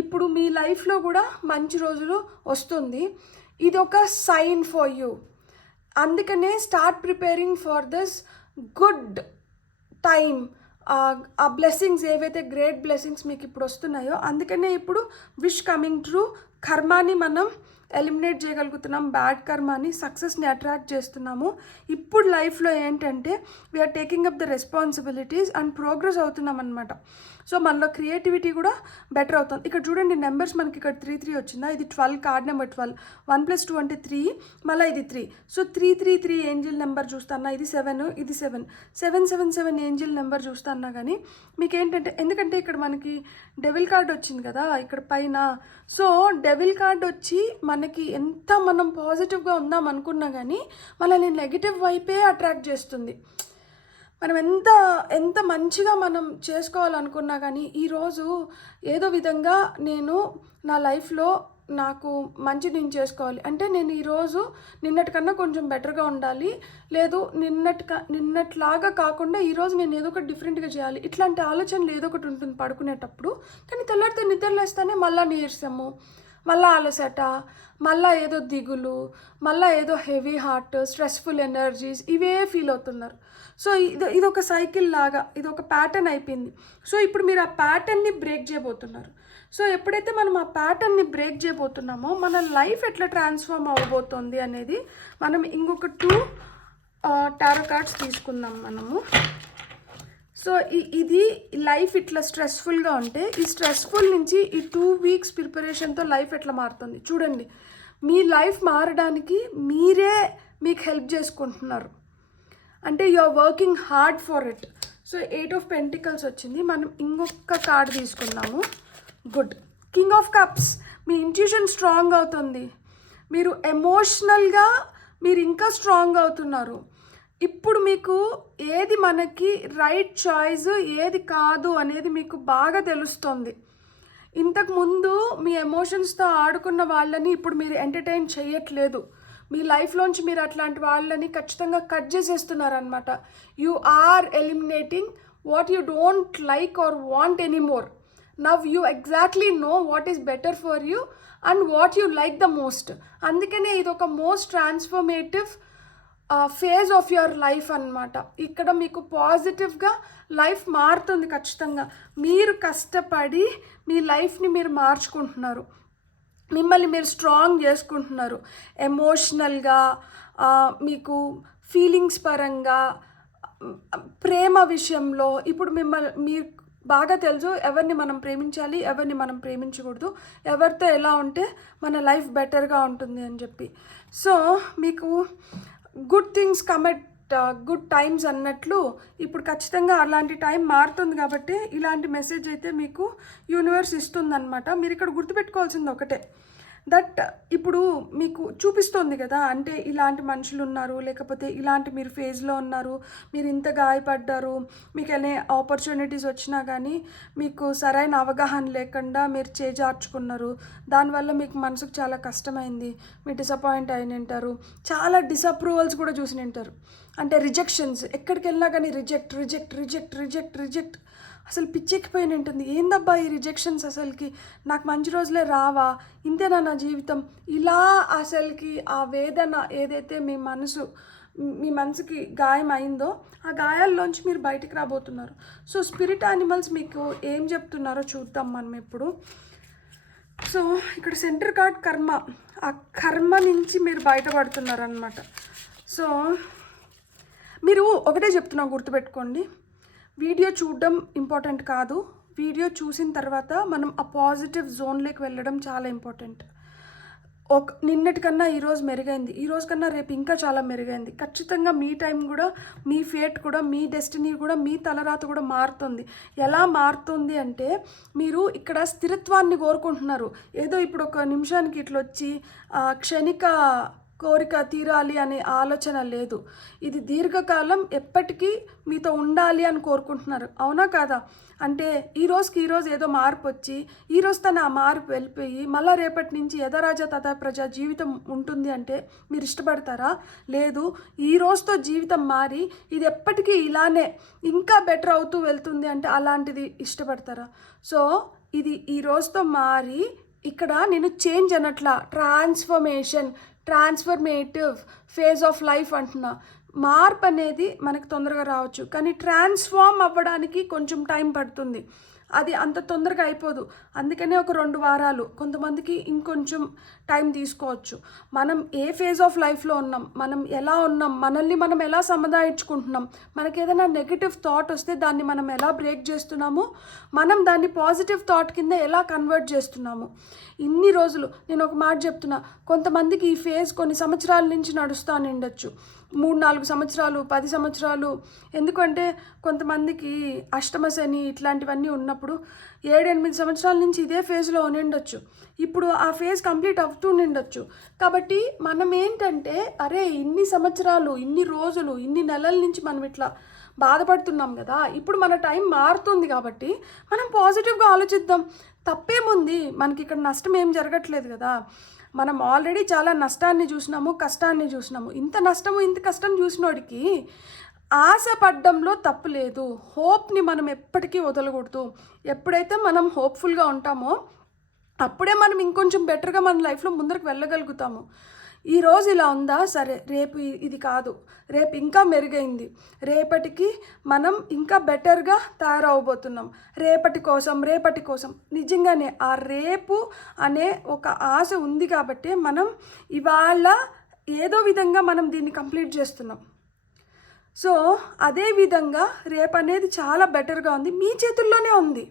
ఇప్పుడు మీ లైఫ్లో కూడా మంచి రోజులు వస్తుంది. ఇది ఒక సైన్ ఫర్ యూ. అందుకనే start preparing for this good time. ఆ బ్లెస్సింగ్స్ ఏవైతే గ్రేట్ బ్లెస్సింగ్స్ మీకు ఇప్పుడు వస్తున్నాయో, అందుకనే ఇప్పుడు విష్ కమింగ్ ట్రూ. కర్మాని మనం ఎలిమినేట్ చేయగలుగుతున్నాం, బ్యాడ్ కర్మాని, సక్సెస్ని అట్రాక్ట్ చేస్తున్నాము. ఇప్పుడు లైఫ్లో ఏంటంటే we're taking up the responsibilities and progress అవుతున్నాం అనమాట. సో మనలో క్రియేటివిటీ కూడా బెటర్ అవుతుంది. ఇక్కడ చూడండి నెంబర్స్ మనకి ఇక్కడ 3 వచ్చిందా, ఇది 12, కార్డ్ నెంబర్ 12. 1 + 2 అంటే 3, మళ్ళీ ఇది 3. సో 3 ఏంజిల్ నెంబర్ చూస్తాన్నా, ఇది 7, ఇది 7, 7 ఏంజిల్ నెంబర్ చూస్తాన్నా. కానీ మీకు ఏంటంటే, ఎందుకంటే ఇక్కడ మనకి డెవిల్ కార్డ్ వచ్చింది కదా ఇక్కడ పైన. సో డెవిల్ కార్డ్ వచ్చి మనకి ఎంత మనం పాజిటివ్గా ఉందాం అనుకున్నా కానీ మనల్ని నెగిటివ్ వైపే అట్రాక్ట్ చేస్తుంది. మనం ఎంత మంచిగా మనం చేసుకోవాలనుకున్నా కానీ ఈరోజు ఏదో విధంగా నేను నా లైఫ్లో నాకు మంచి నేను చేసుకోవాలి అంటే, నేను ఈరోజు నిన్నటికన్నా కొంచెం బెటర్గా ఉండాలి, లేదు నిన్నట్లాగా కాకుండా ఈరోజు నేను ఏదో ఒకటి డిఫరెంట్గా చేయాలి, ఇట్లాంటి ఆలోచనలు ఏదో ఒకటి ఉంటుంది పడుకునేటప్పుడు. కానీ తెల్లారితే నిద్రలేస్తానే మళ్ళీ నీరసము, మళ్ళీ అలసట, మళ్ళీ ఏదో దిగులు, మళ్ళీ ఏదో హెవీ హార్ట్, స్ట్రెస్ఫుల్ ఎనర్జీస్, ఇవే ఫీల్ అవుతున్నారు. సో ఇది ఒక సైకిల్ లాగా, ఇది ఒక ప్యాటర్న్ అయిపోయింది. సో ఇప్పుడు మీరు ఆ ప్యాటర్న్ని బ్రేక్ చేయబోతున్నారు. సో ఎప్పుడైతే మనం ఆ ప్యాటర్న్ని బ్రేక్ చేయబోతున్నామో మన లైఫ్ ఎట్లా ట్రాన్స్ఫార్మ్ అవ్వబోతుంది అనేది మనం ఇంకొక 2 టారో కార్డ్స్ తీసుకుందాం మనము. సో ఇది లైఫ్ ఇట్లా స్ట్రెస్ఫుల్గా ఉంటే, ఈ స్ట్రెస్ఫుల్ నుంచి ఈ 2 వీక్స్ ప్రిపరేషన్తో లైఫ్ ఎట్లా మారుతుంది చూడండి. మీ లైఫ్ మారడానికి మీరే మీకు హెల్ప్ చేసుకుంటున్నారు. అంటే you are working hard for it. So 8 of pentacles వచ్చింది. మనం ఇంకొక కార్డ్ తీసుకున్నాము. గుడ్. King of cups. మీ ఇంట్యూషన్ స్ట్రాంగ్ అవుతుంది, మీరు ఎమోషనల్గా మీరు ఇంకా స్ట్రాంగ్ అవుతున్నారు. ఇప్పుడు మీకు ఏది మనకి రైట్ చాయిస్, ఏది కాదు అనేది మీకు బాగా తెలుస్తుంది. ఇంతకుముందు మీ ఎమోషన్స్తో ఆడుకున్న వాళ్ళని ఇప్పుడు మీరు ఎంటర్టైన్ చేయట్లేదు. మీ లైఫ్లోంచి మీరు అట్లాంటి వాళ్ళని ఖచ్చితంగా కట్ చేసేస్తున్నారనమాట. You are eliminating what you don't like or want anymore. Now you exactly know what is better for you and what you like the most. అందుకనే ఇది ఒక most transformative phase of your life అన్నమాట. ఇక్కడ మీకు పాజిటివ్గా life మారుతుంది ఖచ్చితంగా. మీరు కష్టపడి మీ లైఫ్ని మీరు మార్చుకుంటున్నారు, మిమ్మల్ని మీరు స్ట్రాంగ్ చేసుకుంటున్నారు. ఎమోషనల్గా, మీకు ఫీలింగ్స్ పరంగా, ప్రేమ విషయంలో. ఇప్పుడు మీరు బాగా తెలుసు ఎవరిని మనం ప్రేమించాలి, ఎవరిని మనం ప్రేమించకూడదు, ఎవరితో ఎలా ఉంటే మన లైఫ్ బెటర్గా ఉంటుంది అని చెప్పి. సో మీకు good things come at good times అన్నట్లు ఇప్పుడు ఖచ్చితంగా అలాంటి టైం మారుతుంది. కాబట్టి ఇలాంటి మెసేజ్ అయితే మీకు యూనివర్స్ ఇస్తుందన్నమాట. మీరు ఇక్కడ గుర్తుపెట్టుకోవాల్సింది ఒకటే, దట్ ఇప్పుడు మీకు చూపిస్తుంది కదా, అంటే ఇలాంటి మనుషులు ఉన్నారు, లేకపోతే ఇలాంటి మీరు ఫేజ్లో ఉన్నారు, మీరు ఇంత గాయపడ్డారు, మీకు అనే ఆపర్చునిటీస్ వచ్చినా కానీ మీకు సరైన అవగాహన లేకుండా మీరు చేజార్చుకున్నారు, దానివల్ల మీకు మనసుకు చాలా కష్టమైంది, మీరు డిసప్పాయింట్ అయిన ఉంటారు, చాలా డిసప్రూవల్స్ కూడా చూసి ఉంటారు. అంటే రిజెక్షన్స్, ఎక్కడికి వెళ్ళినా కానీ reject reject reject reject reject. అసలు పిచ్చెక్కిపోయిన ఉంటుంది, ఏందబ్బా ఈ రిజెక్షన్స్, అసలుకి నాకు మంచి రోజులే రావా, ఇంతేనా నా జీవితం, ఇలా అసలుకి ఆ వేదన ఏదైతే మీ మనసుకి గాయం అయిందో ఆ గాయాల్లోంచి మీరు బయటికి రాబోతున్నారు. సో స్పిరిట్ యానిమల్స్ మీకు ఏం చెప్తున్నారో చూద్దాం మనం ఇప్పుడు. సో ఇక్కడ సెంటర్ కార్డ్ కర్మ, ఆ కర్మ నుంచి మీరు బయటపడుతున్నారు అనమాట. సో మీరు ఒకటే చెప్తున్నా, గుర్తుపెట్టుకోండి, వీడియో చూడడం ఇంపార్టెంట్ కాదు, వీడియో చూసిన తర్వాత మనం ఆ పాజిటివ్ జోన్లోకి వెళ్ళడం చాలా ఇంపార్టెంట్. నిన్నటికన్నా ఈరోజు మెరుగైంది, ఈరోజు కన్నా రేపు ఇంకా చాలా మెరుగైంది. ఖచ్చితంగా మీ టైం కూడా, మీ ఫేట్ కూడా, మీ డెస్టినీ కూడా, మీ తలరాత కూడా మారుతుంది. ఎలా మారుతుంది అంటే, మీరు ఇక్కడ స్థిరత్వాన్ని కోరుకుంటున్నారు. ఏదో ఇప్పుడు ఒక నిమిషానికి ఇట్లా వచ్చి క్షణిక కోరిక తీరాలి అనే ఆలోచన లేదు. ఇది దీర్ఘకాలం ఎప్పటికీ మీతో ఉండాలి అని కోరుకుంటున్నారు. అవునా కాదా? అంటే ఈరోజు ఏదో మార్పు వచ్చి ఈరోజు తన ఆ మార్పు వెళ్ళిపోయి మళ్ళీ రేపటి నుంచి యథారాజా తథా ప్రజా జీవితం ఉంటుంది అంటే మీరు ఇష్టపడతారా? లేదు. ఈ రోజుతో జీవితం మారి ఇది ఎప్పటికీ ఇలానే ఇంకా బెటర్ అవుతూ వెళ్తుంది అంటే అలాంటిది ఇష్టపడతారా? సో ఇది ఈ రోజుతో మారి, ఇక్కడ నేను చేంజ్ అనట్లా, ట్రాన్స్ఫర్మేటివ్ ఫేజ్ ఆఫ్ లైఫ్ అంటున్నా. మార్పు అనేది మనకు తొందరగా రావచ్చు, కానీ ట్రాన్స్ఫార్మ్ అవ్వడానికి కొంచెం టైం పడుతుంది. అది అంత తొందరగా అయిపోదు. అందుకనే ఒక 2 వారాలు, కొంతమందికి ఇంకొంచెం టైం తీసుకోవచ్చు. మనం ఏ ఫేజ్ ఆఫ్ లైఫ్లో ఉన్నాం, మనం ఎలా ఉన్నాం, మనల్ని మనం ఎలా సముదాయించుకుంటున్నాం, మనకి ఏదైనా నెగిటివ్ థాట్ వస్తే దాన్ని మనం ఎలా బ్రేక్ చేస్తున్నాము, మనం దాన్ని పాజిటివ్ థాట్ కింద ఎలా కన్వర్ట్ చేస్తున్నాము. ఇన్ని రోజులు నేను ఒక మాట చెప్తున్నా, కొంతమందికి ఈ ఫేజ్ కొన్ని సంవత్సరాల నుంచి నడుస్తూ ఉండొచ్చు, 3-4 సంవత్సరాలు, 10 సంవత్సరాలు. ఎందుకంటే కొంతమందికి అష్టమ శని ఇట్లాంటివన్నీ ఉన్నప్పుడు 7-8 సంవత్సరాల నుంచి ఇదే ఫేజ్లో ఉండొచ్చు. ఇప్పుడు ఆ ఫేజ్ కంప్లీట్ అవుతూ ఉండొచ్చు. కాబట్టి మనం ఏంటంటే, అరే ఇన్ని సంవత్సరాలు, ఇన్ని రోజులు, ఇన్ని నెలల నుంచి మనం ఇట్లా బాధపడుతున్నాం కదా, ఇప్పుడు మన టైం మారుతుంది కాబట్టి మనం పాజిటివ్గా ఆలోచిద్దాం. తప్పేముంది, మనకి ఇక్కడ నష్టం ఏం జరగట్లేదు కదా. మనం ఆల్రెడీ చాలా నష్టాన్ని చూసినాము, కష్టాన్ని చూసినాము. ఇంత నష్టము, ఇంత కష్టం చూసినోడికి ఆశపడ్డంలో తప్పు లేదు. హోప్ని మనం ఎప్పటికీ వదలకూడదు. ఎప్పుడైతే మనం హోప్ఫుల్గా ఉంటామో అప్పుడే మనం ఇంకొంచెం బెటర్గా మన లైఫ్లో ముందరకు వెళ్ళగలుగుతాము. ఈరోజు ఇలా ఉందా, సరే రేపు ఇది కాదు, రేపు ఇంకా మెరుగైంది, రేపటికి మనం ఇంకా బెటర్గా తయారవబోతున్నాం. రేపటి కోసం నిజంగానే ఆ రేపు అనే ఒక ఆశ ఉంది కాబట్టి మనం ఇవాళ ఏదో విధంగా మనం దీన్ని కంప్లీట్ చేస్తున్నాం. సో అదేవిధంగా రేపు అనేది చాలా బెటర్గా ఉంది, మీ చేతుల్లోనే ఉంది.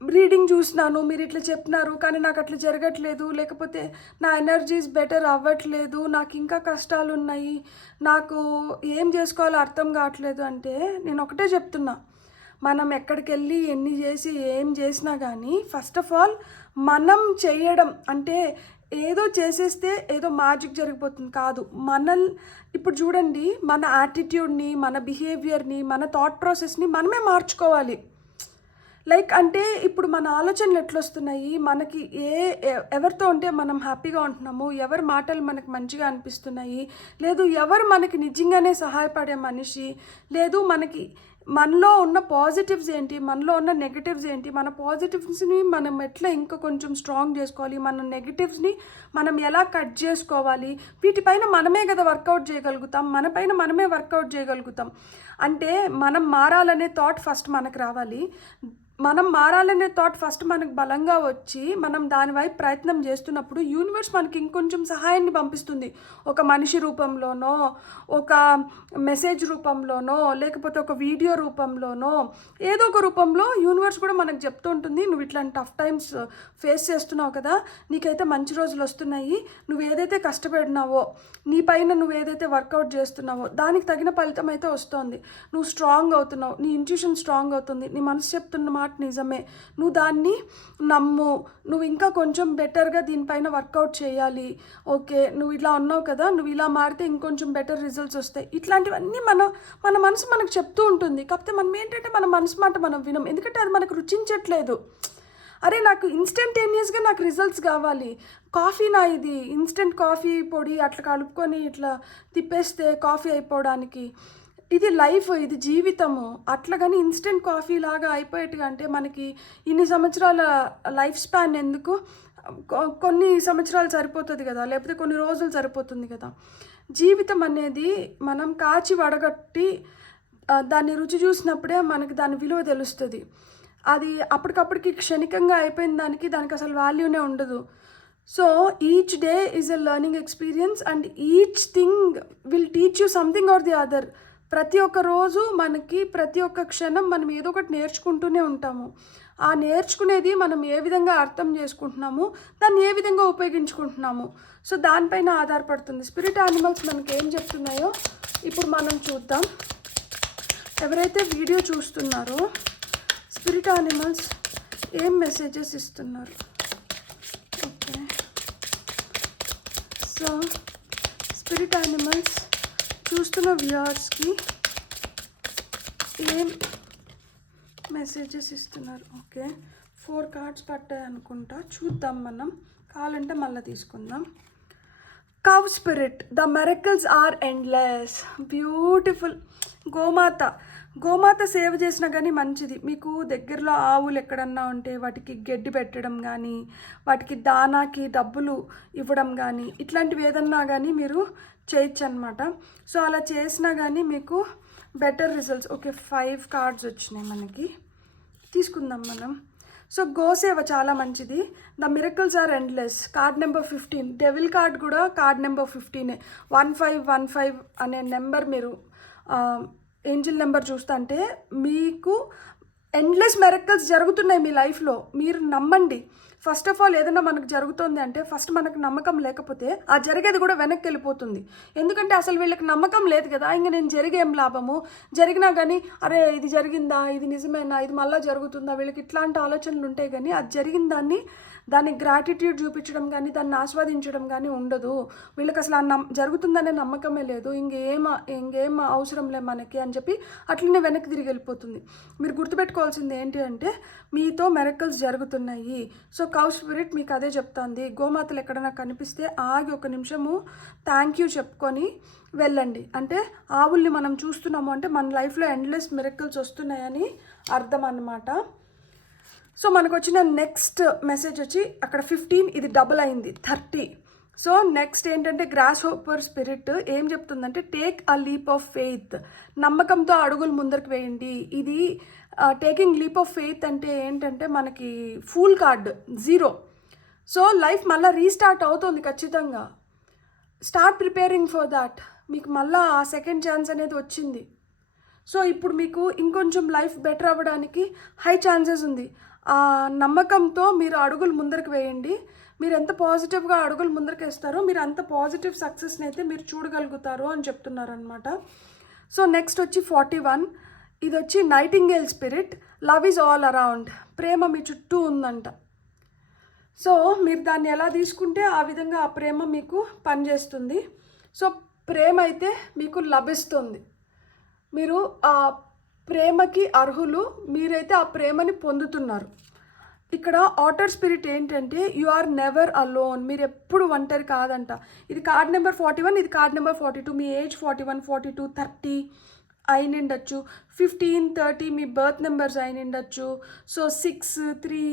రీడింగ్ చూసినాను, మీరు ఇట్లా చెప్తున్నారు కానీ నాకు అట్లా జరగట్లేదు, లేకపోతే నా ఎనర్జీస్ బెటర్ అవ్వట్లేదు, నాకు ఇంకా కష్టాలు ఉన్నాయి, నాకు ఏం చేసుకోవాలో అర్థం కావట్లేదు అంటే నేను ఒకటే చెప్తున్నా, మనం ఎక్కడికి వెళ్ళి ఎన్ని చేసి ఏం చేసినా కానీ ఫస్ట్ ఆఫ్ ఆల్ మనం చేయడం అంటే ఏదో చేసేస్తే ఏదో మ్యాజిక్ జరిగిపోతుంది కాదు. ఇప్పుడు చూడండి, మన యాటిట్యూడ్ని, మన బిహేవియర్ని, మన థాట్ ప్రాసెస్ని మనమే మార్చుకోవాలి. లైక్ అంటే ఇప్పుడు మన ఆలోచనలు ఎట్లొస్తున్నాయి, మనకి ఎవరితో ఉంటే మనం హ్యాపీగా ఉంటున్నాము, ఎవరి మాటలు మనకు మంచిగా అనిపిస్తున్నాయి, లేదు ఎవరు మనకి నిజంగానే సహాయపడే మనిషి, లేదు మనలో ఉన్న పాజిటివ్స్ ఏంటి, మనలో ఉన్న నెగటివ్స్ ఏంటి, మన పాజిటివ్స్ని మనం ఎట్లా ఇంకా కొంచెం స్ట్రాంగ్ చేసుకోవాలి, మన నెగటివ్స్ని మనం ఎలా కట్ చేసుకోవాలి, వీటిపైన మనమే కదా వర్కౌట్ చేయగలుగుతాం, మనపైన మనమే వర్కౌట్ చేయగలుగుతాం. అంటే మనం మారాలనే థాట్ ఫస్ట్ మనకు రావాలి. మనం మారాలనే థాట్ ఫస్ట్ మనకు బలంగా వచ్చి మనం దానివైపు ప్రయత్నం చేస్తున్నప్పుడు యూనివర్స్ మనకి ఇంకొంచెం సహాయాన్ని పంపిస్తుంది. ఒక మనిషి రూపంలోనో, ఒక మెసేజ్ రూపంలోనో, లేకపోతే ఒక వీడియో రూపంలోనో, ఏదో ఒక రూపంలో యూనివర్స్ కూడా మనకు చెప్తూ ఉంటుంది, నువ్వు ఇట్లాంటి టఫ్ టైమ్స్ ఫేస్ చేస్తున్నావు కదా, నీకైతే మంచి రోజులు వస్తున్నాయి, నువ్వు ఏదైతే కష్టపడినావో, నీ పైన నువ్వు ఏదైతే వర్కౌట్ చేస్తున్నావో దానికి తగిన ఫలితం అయితే వస్తుంది, నువ్వు స్ట్రాంగ్ అవుతున్నావు, నీ ఇంట్యూషన్ స్ట్రాంగ్ అవుతుంది, నీ మనసు చెప్తున్న మాట నిజమే, నువ్వు దాన్ని నమ్ము, నువ్వు ఇంకా కొంచెం బెటర్గా దీనిపైన వర్కౌట్ చేయాలి, ఓకే నువ్వు ఇలా ఉన్నావు కదా, నువ్వు ఇలా మారితే ఇంకొంచెం బెటర్ రిజల్ట్స్ వస్తాయి. ఇట్లాంటివన్నీ మన మనసు మనకు చెప్తూ ఉంటుంది. కాకపోతే మనం ఏంటంటే మన మనసు మాట మనం వినం, ఎందుకంటే అది మనకు రుచించట్లేదు. అరే నాకు ఇన్స్టంటేనియస్గా నాకు రిజల్ట్స్ కావాలి, కాఫీ నా ఇది ఇన్స్టెంట్ కాఫీ పొడి అట్లా కలుపుకొని ఇట్లా తిప్పేస్తే కాఫీ అయిపోవడానికి, ఇది లైఫ్, ఇది జీవితము, అట్లా కానీ ఇన్స్టెంట్ కాఫీ లాగా అయిపోయేట్టుగా అంటే మనకి ఇన్ని సంవత్సరాల లైఫ్ స్పాన్ ఎందుకు, కొన్ని సంవత్సరాలు సరిపోతుంది కదా, లేకపోతే కొన్ని రోజులు సరిపోతుంది కదా. జీవితం అనేది మనం కాచి వడగట్టి దాన్ని రుచి చూసినప్పుడే మనకి దాని విలువ తెలుస్తుంది. అది అప్పటికప్పటికి క్షణికంగా అయిపోయిన దానికి అసలు వాల్యూనే ఉండదు. So each day is a learning experience and each thing will teach you something or the other. ప్రతి ఒక్క రోజు మనకి ప్రతి ఒక్క క్షణం మనం ఏదో ఒకటి నేర్చుకుంటూనే ఉంటాము. ఆ నేర్చుకునేది మనం ఏ విధంగా అర్థం చేసుకుంటున్నాము, దాన్ని ఏ విధంగా ఉపయోగించుకుంటున్నాము, సో దానిపైన ఆధారపడుతుంది. స్పిరిట్ యానిమల్స్ మనకి ఏం చెప్తున్నాయో ఇప్పుడు మనం చూద్దాం. ఎవరైతే వీడియో చూస్తున్నారో స్పిరిట్ యానిమల్స్ ఏం మెసేజెస్ ఇస్తున్నారు. ఓకే, సో స్పిరిట్ యానిమల్స్ చూస్తున్న వ్యూవర్స్కి ఏం మెసేజెస్ ఇస్తున్నారు. ఓకే, 4 కార్డ్స్ పట్టాయి అనుకుంటా, చూద్దాం మనం, కావాలంటే మళ్ళీ తీసుకుందాం. Cow spirit, the miracles are endless, beautiful. గోమాత సేవ చేసినా కానీ మంచిది. మీకు దగ్గరలో ఆవులు ఎక్కడన్నా ఉంటే వాటికి గడ్డి పెట్టడం కానీ, వాటికి దానాకి డబ్బులు ఇవ్వడం కానీ, ఇట్లాంటివి ఏదన్నా కానీ మీరు చేయొచ్చు అనమాట. సో అలా చేసినా కానీ మీకు బెటర్ రిజల్ట్స్. ఓకే, 5 కార్డ్స్ వచ్చినాయి మనకి, తీసుకుందాం మనం. సో గోసేవ చాలా మంచిది. The miracles are endless, card number 15. Devil card కూడా కార్డ్ నెంబర్ 15. 1515 అనే నెంబర్ మీరు ఏంజిల్ నెంబర్ చూస్తుంటే మీకు ఎండ్లెస్ మిరకల్స్ జరుగుతున్నాయి మీ లైఫ్లో. మీరు నమ్మండి. ఫస్ట్ ఆఫ్ ఆల్ ఏదైనా మనకు జరుగుతుంది అంటే ఫస్ట్ మనకు నమ్మకం లేకపోతే ఆ జరిగేది కూడా వెనక్కి వెళ్ళిపోతుంది. ఎందుకంటే అసలు వీళ్ళకి నమ్మకం లేదు కదా, ఇంక నేను జరిగేం లాభము, జరిగినా కానీ అరే ఇది జరిగిందా, ఇది నిజమేనా, ఇది మళ్ళీ జరుగుతుందా, వీళ్ళకి ఇట్లాంటి ఆలోచనలు ఉంటాయి. కానీ అది జరిగిన దాన్ని గ్రాటిట్యూడ్ చూపించడం కానీ దాన్ని ఆస్వాదించడం కానీ ఉండదు. వీళ్ళకి అసలు జరుగుతుందనే నమ్మకమే లేదు, ఇంకేం అవసరం లే మనకి అని చెప్పి అట్లనే వెనక్కి తిరిగి వెళ్ళిపోతుంది. మీరు గుర్తుపెట్టుకోవాల్సింది ఏంటి అంటే మీతో మిరకల్స్ జరుగుతున్నాయి. సో కౌ స్పిరిట్ మీకు అదే చెప్తుంది. గోమాతలు ఎక్కడైనా కనిపిస్తే ఆగి 1 నిమిషము థ్యాంక్ యూ చెప్పుకొని వెళ్ళండి. అంటే ఆవుల్ని మనం చూస్తున్నాము అంటే మన లైఫ్లో ఎండ్లెస్ మిరకల్స్ వస్తున్నాయని అర్థం అన్నమాట. సో మనకు వచ్చిన నెక్స్ట్ మెసేజ్ వచ్చి అక్కడ 15, ఇది డబుల్ అయింది 30. సో నెక్స్ట్ ఏంటంటే గ్రాస్ హోపర్ స్పిరిట్ ఏం చెప్తుందంటే take a leap of faith, నమ్మకంతో అడుగులు ముందరికి వేయండి. ఇది టేకింగ్ లీప్ ఆఫ్ ఫెయిత్ అంటే ఏంటంటే మనకి ఫూల్ కార్డ్ 0. సో లైఫ్ మళ్ళీ రీస్టార్ట్ అవుతుంది ఖచ్చితంగా. Start preparing for that. మీకు మళ్ళీ ఆ సెకండ్ ఛాన్స్ అనేది వచ్చింది. సో ఇప్పుడు మీకు ఇంకొంచెం లైఫ్ బెటర్ అవ్వడానికి హై ఛాన్సెస్ ఉంది. ఆ నమ్మకంతో మీరు అడుగులు ముందరికి వేయండి. మీరు ఎంత పాజిటివ్గా అడుగులు ముందరికి వేస్తారో మీరు అంత పాజిటివ్ సక్సెస్ని అయితే మీరు చూడగలుగుతారు అని చెప్తున్నారనమాట. సో నెక్స్ట్ వచ్చి 41, ఇది వచ్చి nightingale spirit. Love is all around, ప్రేమ మీ చుట్టూ ఉందంట. సో మీరు దాన్ని ఎలా తీసుకుంటే ఆ విధంగా ఆ ప్రేమ మీకు పనిచేస్తుంది. సో ప్రేమ అయితే మీకు లభిస్తుంది. మీరు ప్రేమకి అర్హులు, మీరైతే ఆ ప్రేమని పొందుతున్నారు. ఇక్కడ ఆటర్ స్పిరిట్ ఏంటంటే యు ఆర్ నెవర్ అలోన్, మీరు ఎప్పుడు ఒంటరి కాదంట. ఇది కార్డ్ నెంబర్ 41, ఇది కార్డ్ నెంబర్ 42. మీ ఏజ్ 41, 42, 30 అయినిండొచ్చు, 15, 30 మీ బర్త్ నెంబర్స్ అయినిండొచ్చు. సో 6, 3,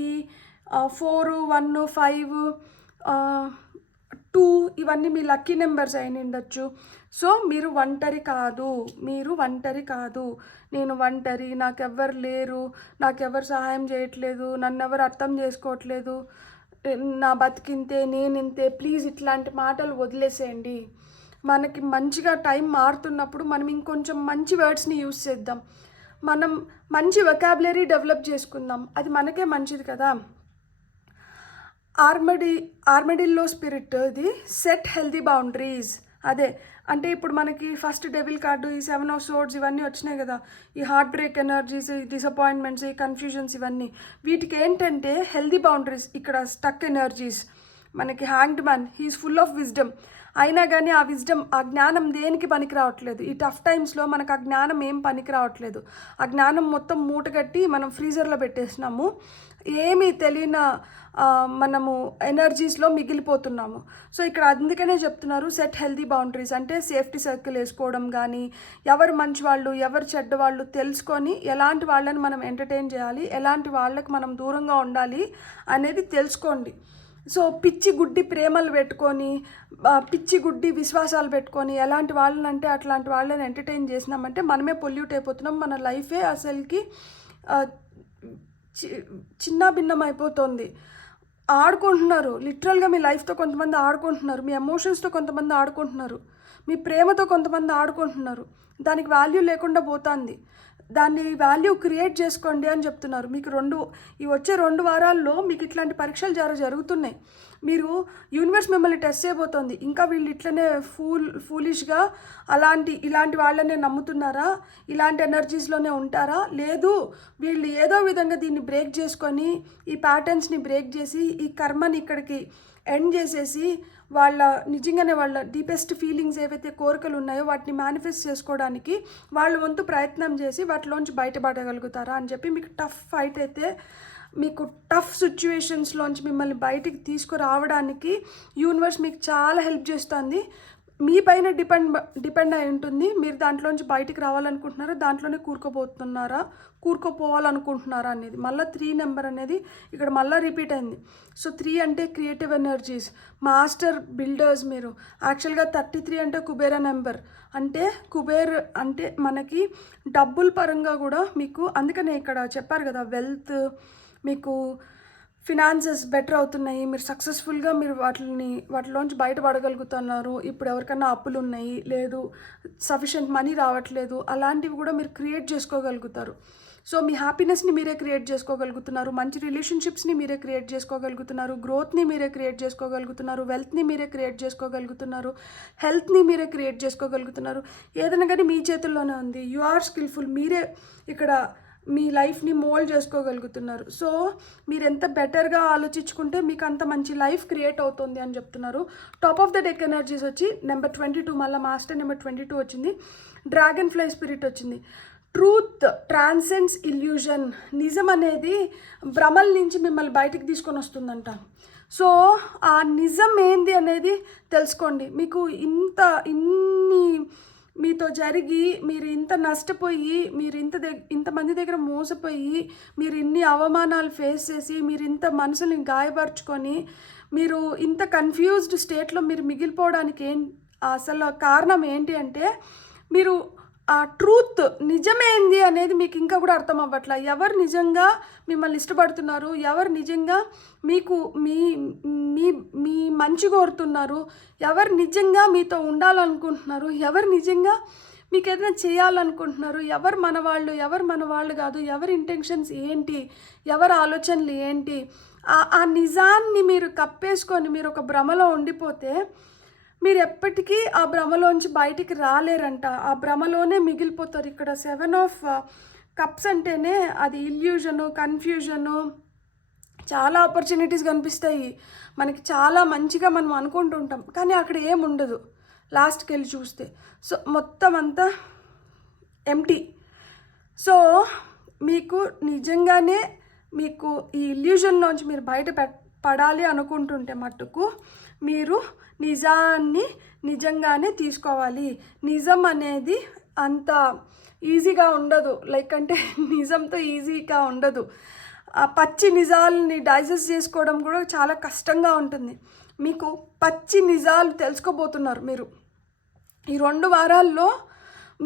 4, 1, 5, 2 ఇవన్నీ మీ లక్కీ నెంబర్స్ అయినిండొచ్చు. సో మీరు ఒంటరి కాదు, మీరు ఒంటరి కాదు. నేను ఒంటరి, నాకెవ్వరు లేరు, నాకెవ్వరు సహాయం చేయట్లేదు, నన్ను ఎవరు అర్థం చేసుకోవట్లేదు, నా బతికింతే, నేనింతే. ప్లీజ్ ఇట్లాంటి మాటలు వదిలేసేయండి. మనకి మంచిగా టైం మారుతున్నప్పుడు మనం ఇంకొంచెం మంచి వర్డ్స్ని యూస్ చేద్దాం, మనం మంచి వొకాబులరీ డెవలప్ చేసుకుందాం, అది మనకే మంచిది కదా. ఆర్మెడిల్లో స్పిరిట్ ఇది సెట్ హెల్దీ బౌండరీస్. అదే అంటే ఇప్పుడు మనకి ఫస్ట్ డెవిల్ కార్డు, ఈ 7 of Swords ఇవన్నీ వచ్చినాయి కదా, ఈ హార్ట్ బ్రేక్ ఎనర్జీస్, ఈ డిసప్పాయింట్మెంట్స్, ఈ కన్ఫ్యూజన్స్ ఇవన్నీ, వీటికి ఏంటంటే హెల్దీ బౌండరీస్. ఇక్కడ స్టక్ ఎనర్జీస్, మనకి hanged man, he is full of wisdom, అయినా కానీ ఆ విజ్డమ్, ఆ జ్ఞానం దేనికి పనికి రావట్లేదు. ఈ టఫ్ టైమ్స్లో మనకు ఆ జ్ఞానం ఏం పనికి రావట్లేదు. ఆ జ్ఞానం మొత్తం మూటగట్టి మనం ఫ్రీజర్లో పెట్టేసినాము, ఏమీ తెలియని మనము ఎనర్జీస్లో మిగిలిపోతున్నాము. సో ఇక్కడ అందుకనే చెప్తున్నారు సెట్ హెల్దీ బౌండరీస్ అంటే సేఫ్టీ సర్కిల్ వేసుకోవడం కానీ, ఎవరు మంచి వాళ్ళు ఎవరు చెడ్డవాళ్ళు తెలుసుకొని ఎలాంటి వాళ్ళని మనం ఎంటర్టైన్ చేయాలి, ఎలాంటి వాళ్ళకి మనం దూరంగా ఉండాలి అనేది తెలుసుకోండి. సో పిచ్చి గుడ్డి ప్రేమలు పెట్టుకొని, పిచ్చి గుడ్డి విశ్వాసాలు పెట్టుకొని ఎలాంటి వాళ్ళని అంటే అట్లాంటి వాళ్ళని ఎంటర్టైన్ చేసినామంటే మనమే పొల్యూట్ అయిపోతున్నాం, మన లైఫే అసలుకి చిన్న భిన్నం అయిపోతుంది. ఆడుకుంటున్నారు లిటరల్గా, మీ లైఫ్తో కొంతమంది ఆడుకుంటున్నారు, మీ ఎమోషన్స్తో కొంతమంది ఆడుకుంటున్నారు, మీ ప్రేమతో కొంతమంది ఆడుకుంటున్నారు. దానికి వాల్యూ లేకుండా పోతుంది, దాన్ని వాల్యూ క్రియేట్ చేసుకోండి అని చెప్తున్నారు. మీకు ఈ వచ్చే 2 వారాల్లో మీకు ఇట్లాంటి పరీక్షలు జరుగుతున్నాయి. మీరు యూనివర్స్ మిమ్మల్ని టెస్ట్ చేయబోతోంది. ఇంకా వీళ్ళు ఇట్లనే ఫూలిష్గా ఇలాంటి వాళ్ళనే నమ్ముతున్నారా, ఇలాంటి ఎనర్జీస్లోనే ఉంటారా, లేదు వీళ్ళు ఏదో విధంగా దీన్ని బ్రేక్ చేసుకొని, ఈ ప్యాటర్న్స్ని బ్రేక్ చేసి, ఈ కర్మని ఇక్కడికి ఎండ్ చేసేసి, నిజంగానే వాళ్ళ డీపెస్ట్ ఫీలింగ్స్ ఏవైతే కోరికలు ఉన్నాయో వాటిని మేనిఫెస్ట్ చేసుకోవడానికి వాళ్ళ వంతు ప్రయత్నం చేసి వాటిలోంచి బయటపడగలుగుతారా అని చెప్పి, మీకు టఫ్ ఫైట్ అయితే, మీకు టఫ్ సిచ్యువేషన్స్లోంచి మిమ్మల్ని బయటికి తీసుకురావడానికి యూనివర్స్ మీకు చాలా హెల్ప్ చేస్తుంది. మీ పైన డిపెండ్ అయి ఉంటుంది. మీరు దాంట్లోంచి బయటికి రావాలనుకుంటున్నారా, దాంట్లోనే కూరుకుపోవాలనుకుంటున్నారా అనేది. మళ్ళీ 3 నెంబర్ అనేది ఇక్కడ మళ్ళీ రిపీట్ అయింది. సో 3 అంటే క్రియేటివ్ ఎనర్జీస్, మాస్టర్ బిల్డర్స్. మీరు యాక్చువల్గా 33 అంటే కుబేర నెంబర్, అంటే కుబేర్ అంటే మనకి డబ్బుల పరంగా కూడా మీకు, అందుకనే ఇక్కడ చెప్పారు కదా వెల్త్, మీకు ఫినాన్సెస్ బెటర్ అవుతున్నాయి, మీరు సక్సెస్ఫుల్గా మీరు వాటిలోంచి బయటపడగలుగుతున్నారు. ఇప్పుడు ఎవరికైనా అప్పులు ఉన్నాయి, లేదు సఫిషియెంట్ మనీ రావట్లేదు, అలాంటివి కూడా మీరు క్రియేట్ చేసుకోగలుగుతారు. సో మీ హ్యాపీనెస్ని మీరే క్రియేట్ చేసుకోగలుగుతున్నారు, మంచి రిలేషన్షిప్స్ని మీరే క్రియేట్ చేసుకోగలుగుతున్నారు, గ్రోత్ని మీరే క్రియేట్ చేసుకోగలుగుతున్నారు, వెల్త్ని మీరే క్రియేట్ చేసుకోగలుగుతున్నారు, హెల్త్ని మీరే క్రియేట్ చేసుకోగలుగుతున్నారు. ఏదైనా కానీ మీ చేతుల్లోనే ఉంది. యు ఆర్ స్కిల్ఫుల్, మీరే ఇక్కడ మీ లైఫ్ని మోల్డ్ చేసుకోగలుగుతున్నారు. సో మీరు ఎంత బెటర్గా ఆలోచించుకుంటే మీకు అంత మంచి లైఫ్ క్రియేట్ అవుతుంది అని చెప్తున్నారు. Top of the deck energies వచ్చి నెంబర్ 22, మళ్ళీ మాస్టర్ నెంబర్ 22 వచ్చింది. డ్రాగన్ ఫ్లై స్పిరిట్ వచ్చింది. ట్రూత్ ట్రాన్సెండ్స్ ఇల్యూజన్, నిజం అనేది భ్రమల నుంచి మిమ్మల్ని బయటికి తీసుకొని వస్తుందంట. సో ఆ నిజం ఏంది అనేది తెలుసుకోండి. మీకు ఇన్ని మీతో జరిగి, మీరు ఇంత నష్టపోయి, మీరు ఇంతమంది దగ్గర మోసపోయి, మీరు ఇన్ని అవమానాలు ఫేస్ చేసి, మీరు ఇంత మనసుని గాయపరుచుకొని, మీరు ఇంత కన్ఫ్యూజ్డ్ స్టేట్లో మీరు మిగిలిపోవడానికి అసలు కారణం ఏంటి అంటే, మీరు ఆ ట్రూత్ నిజమేంది అనేది మీకు ఇంకా కూడా అర్థం అవ్వట్లా. ఎవరు నిజంగా మిమ్మల్ని ఇష్టపడుతున్నారు, ఎవరు నిజంగా మీకు మీ మీ మీ మంచి కోరుతున్నారు, ఎవరు నిజంగా మీతో ఉండాలనుకుంటున్నారు, ఎవరు నిజంగా మీకు ఏదైనా చేయాలనుకుంటున్నారు, ఎవరు మన వాళ్ళు కాదు, ఎవరి ఇంటెన్షన్స్ ఏంటి, ఎవరి ఆలోచనలు ఏంటి, ఆ నిజాన్ని మీరు కప్పేసుకొని మీరు ఒక భ్రమలో ఉండిపోతే మీరు ఎప్పటికీ ఆ భ్రమలోంచి బయటికి రాలేరంట. ఆ భ్రమలోనే మిగిలిపోతారు. ఇక్కడ 7 of Cups అంటేనే అది ఇల్యూజను, కన్ఫ్యూజను, చాలా ఆపర్చునిటీస్ కనిపిస్తాయి మనకి, చాలా మంచిగా మనం అనుకుంటుంటాం, కానీ అక్కడ ఏముండదు లాస్ట్కి వెళ్ళి చూస్తే. సో మొత్తం అంతా ఎంటీ. సో మీకు నిజంగానే మీకు ఈ ఇల్యూజన్లోంచి మీరు పడాలి అనుకుంటుంటే మట్టుకు మీరు నిజాన్ని నిజంగానే తీసుకోవాలి. నిజం అనేది అంత ఈజీగా ఉండదు, లైక్ అంటే నిజంతో ఈజీగా ఉండదు. పచ్చి నిజాలని డైజెస్ట్ చేసుకోవడం కూడా చాలా కష్టంగా ఉంటుంది. మీకు పచ్చి నిజాలు తెలుసుకోబోతున్నారు మీరు ఈ 2 వారాల్లో.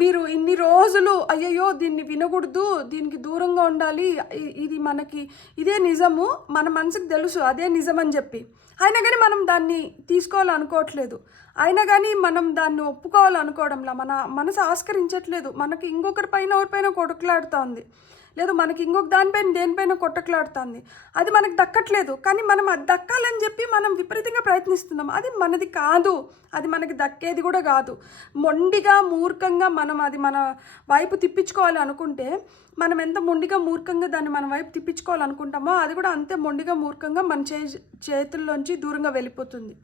మీరు ఇన్ని రోజులు అయ్యయ్యో దీన్ని వినకూడదు, దీనికి దూరంగా ఉండాలి, ఇది మనకి ఇదే నిజము, మన మనసుకు తెలుసు అదే నిజం అని చెప్పి, అయినా కానీ మనం దాన్ని తీసుకోవాలనుకోవట్లేదు, అయినా కానీ మనం దాన్ని ఒప్పుకోవాలనుకోవడంలా మన మనసు ఆస్కరించట్లేదు. మనకి ఇంకొకరి పైన ఎవరిపైన కొడుకులాడుతోంది, లేదు మనకి ఇంకొక దేనిపైన కొట్టకలాడుతుంది, అది మనకు దక్కట్లేదు. కానీ మనం అది దక్కాలని చెప్పి మనం విపరీతంగా ప్రయత్నిస్తున్నాం. అది మనది కాదు, అది మనకి దక్కేది కూడా కాదు. మొండిగా మూర్ఖంగా మనం అది మన వైపు తిప్పించుకోవాలి అనుకుంటే, మనం ఎంత మొండిగా మూర్ఖంగా దాన్ని మన వైపు తిప్పించుకోవాలనుకుంటామో అది కూడా అంతే మొండిగా మూర్ఖంగా మన చేతుల్లోంచి దూరంగా వెళ్ళిపోతుంది.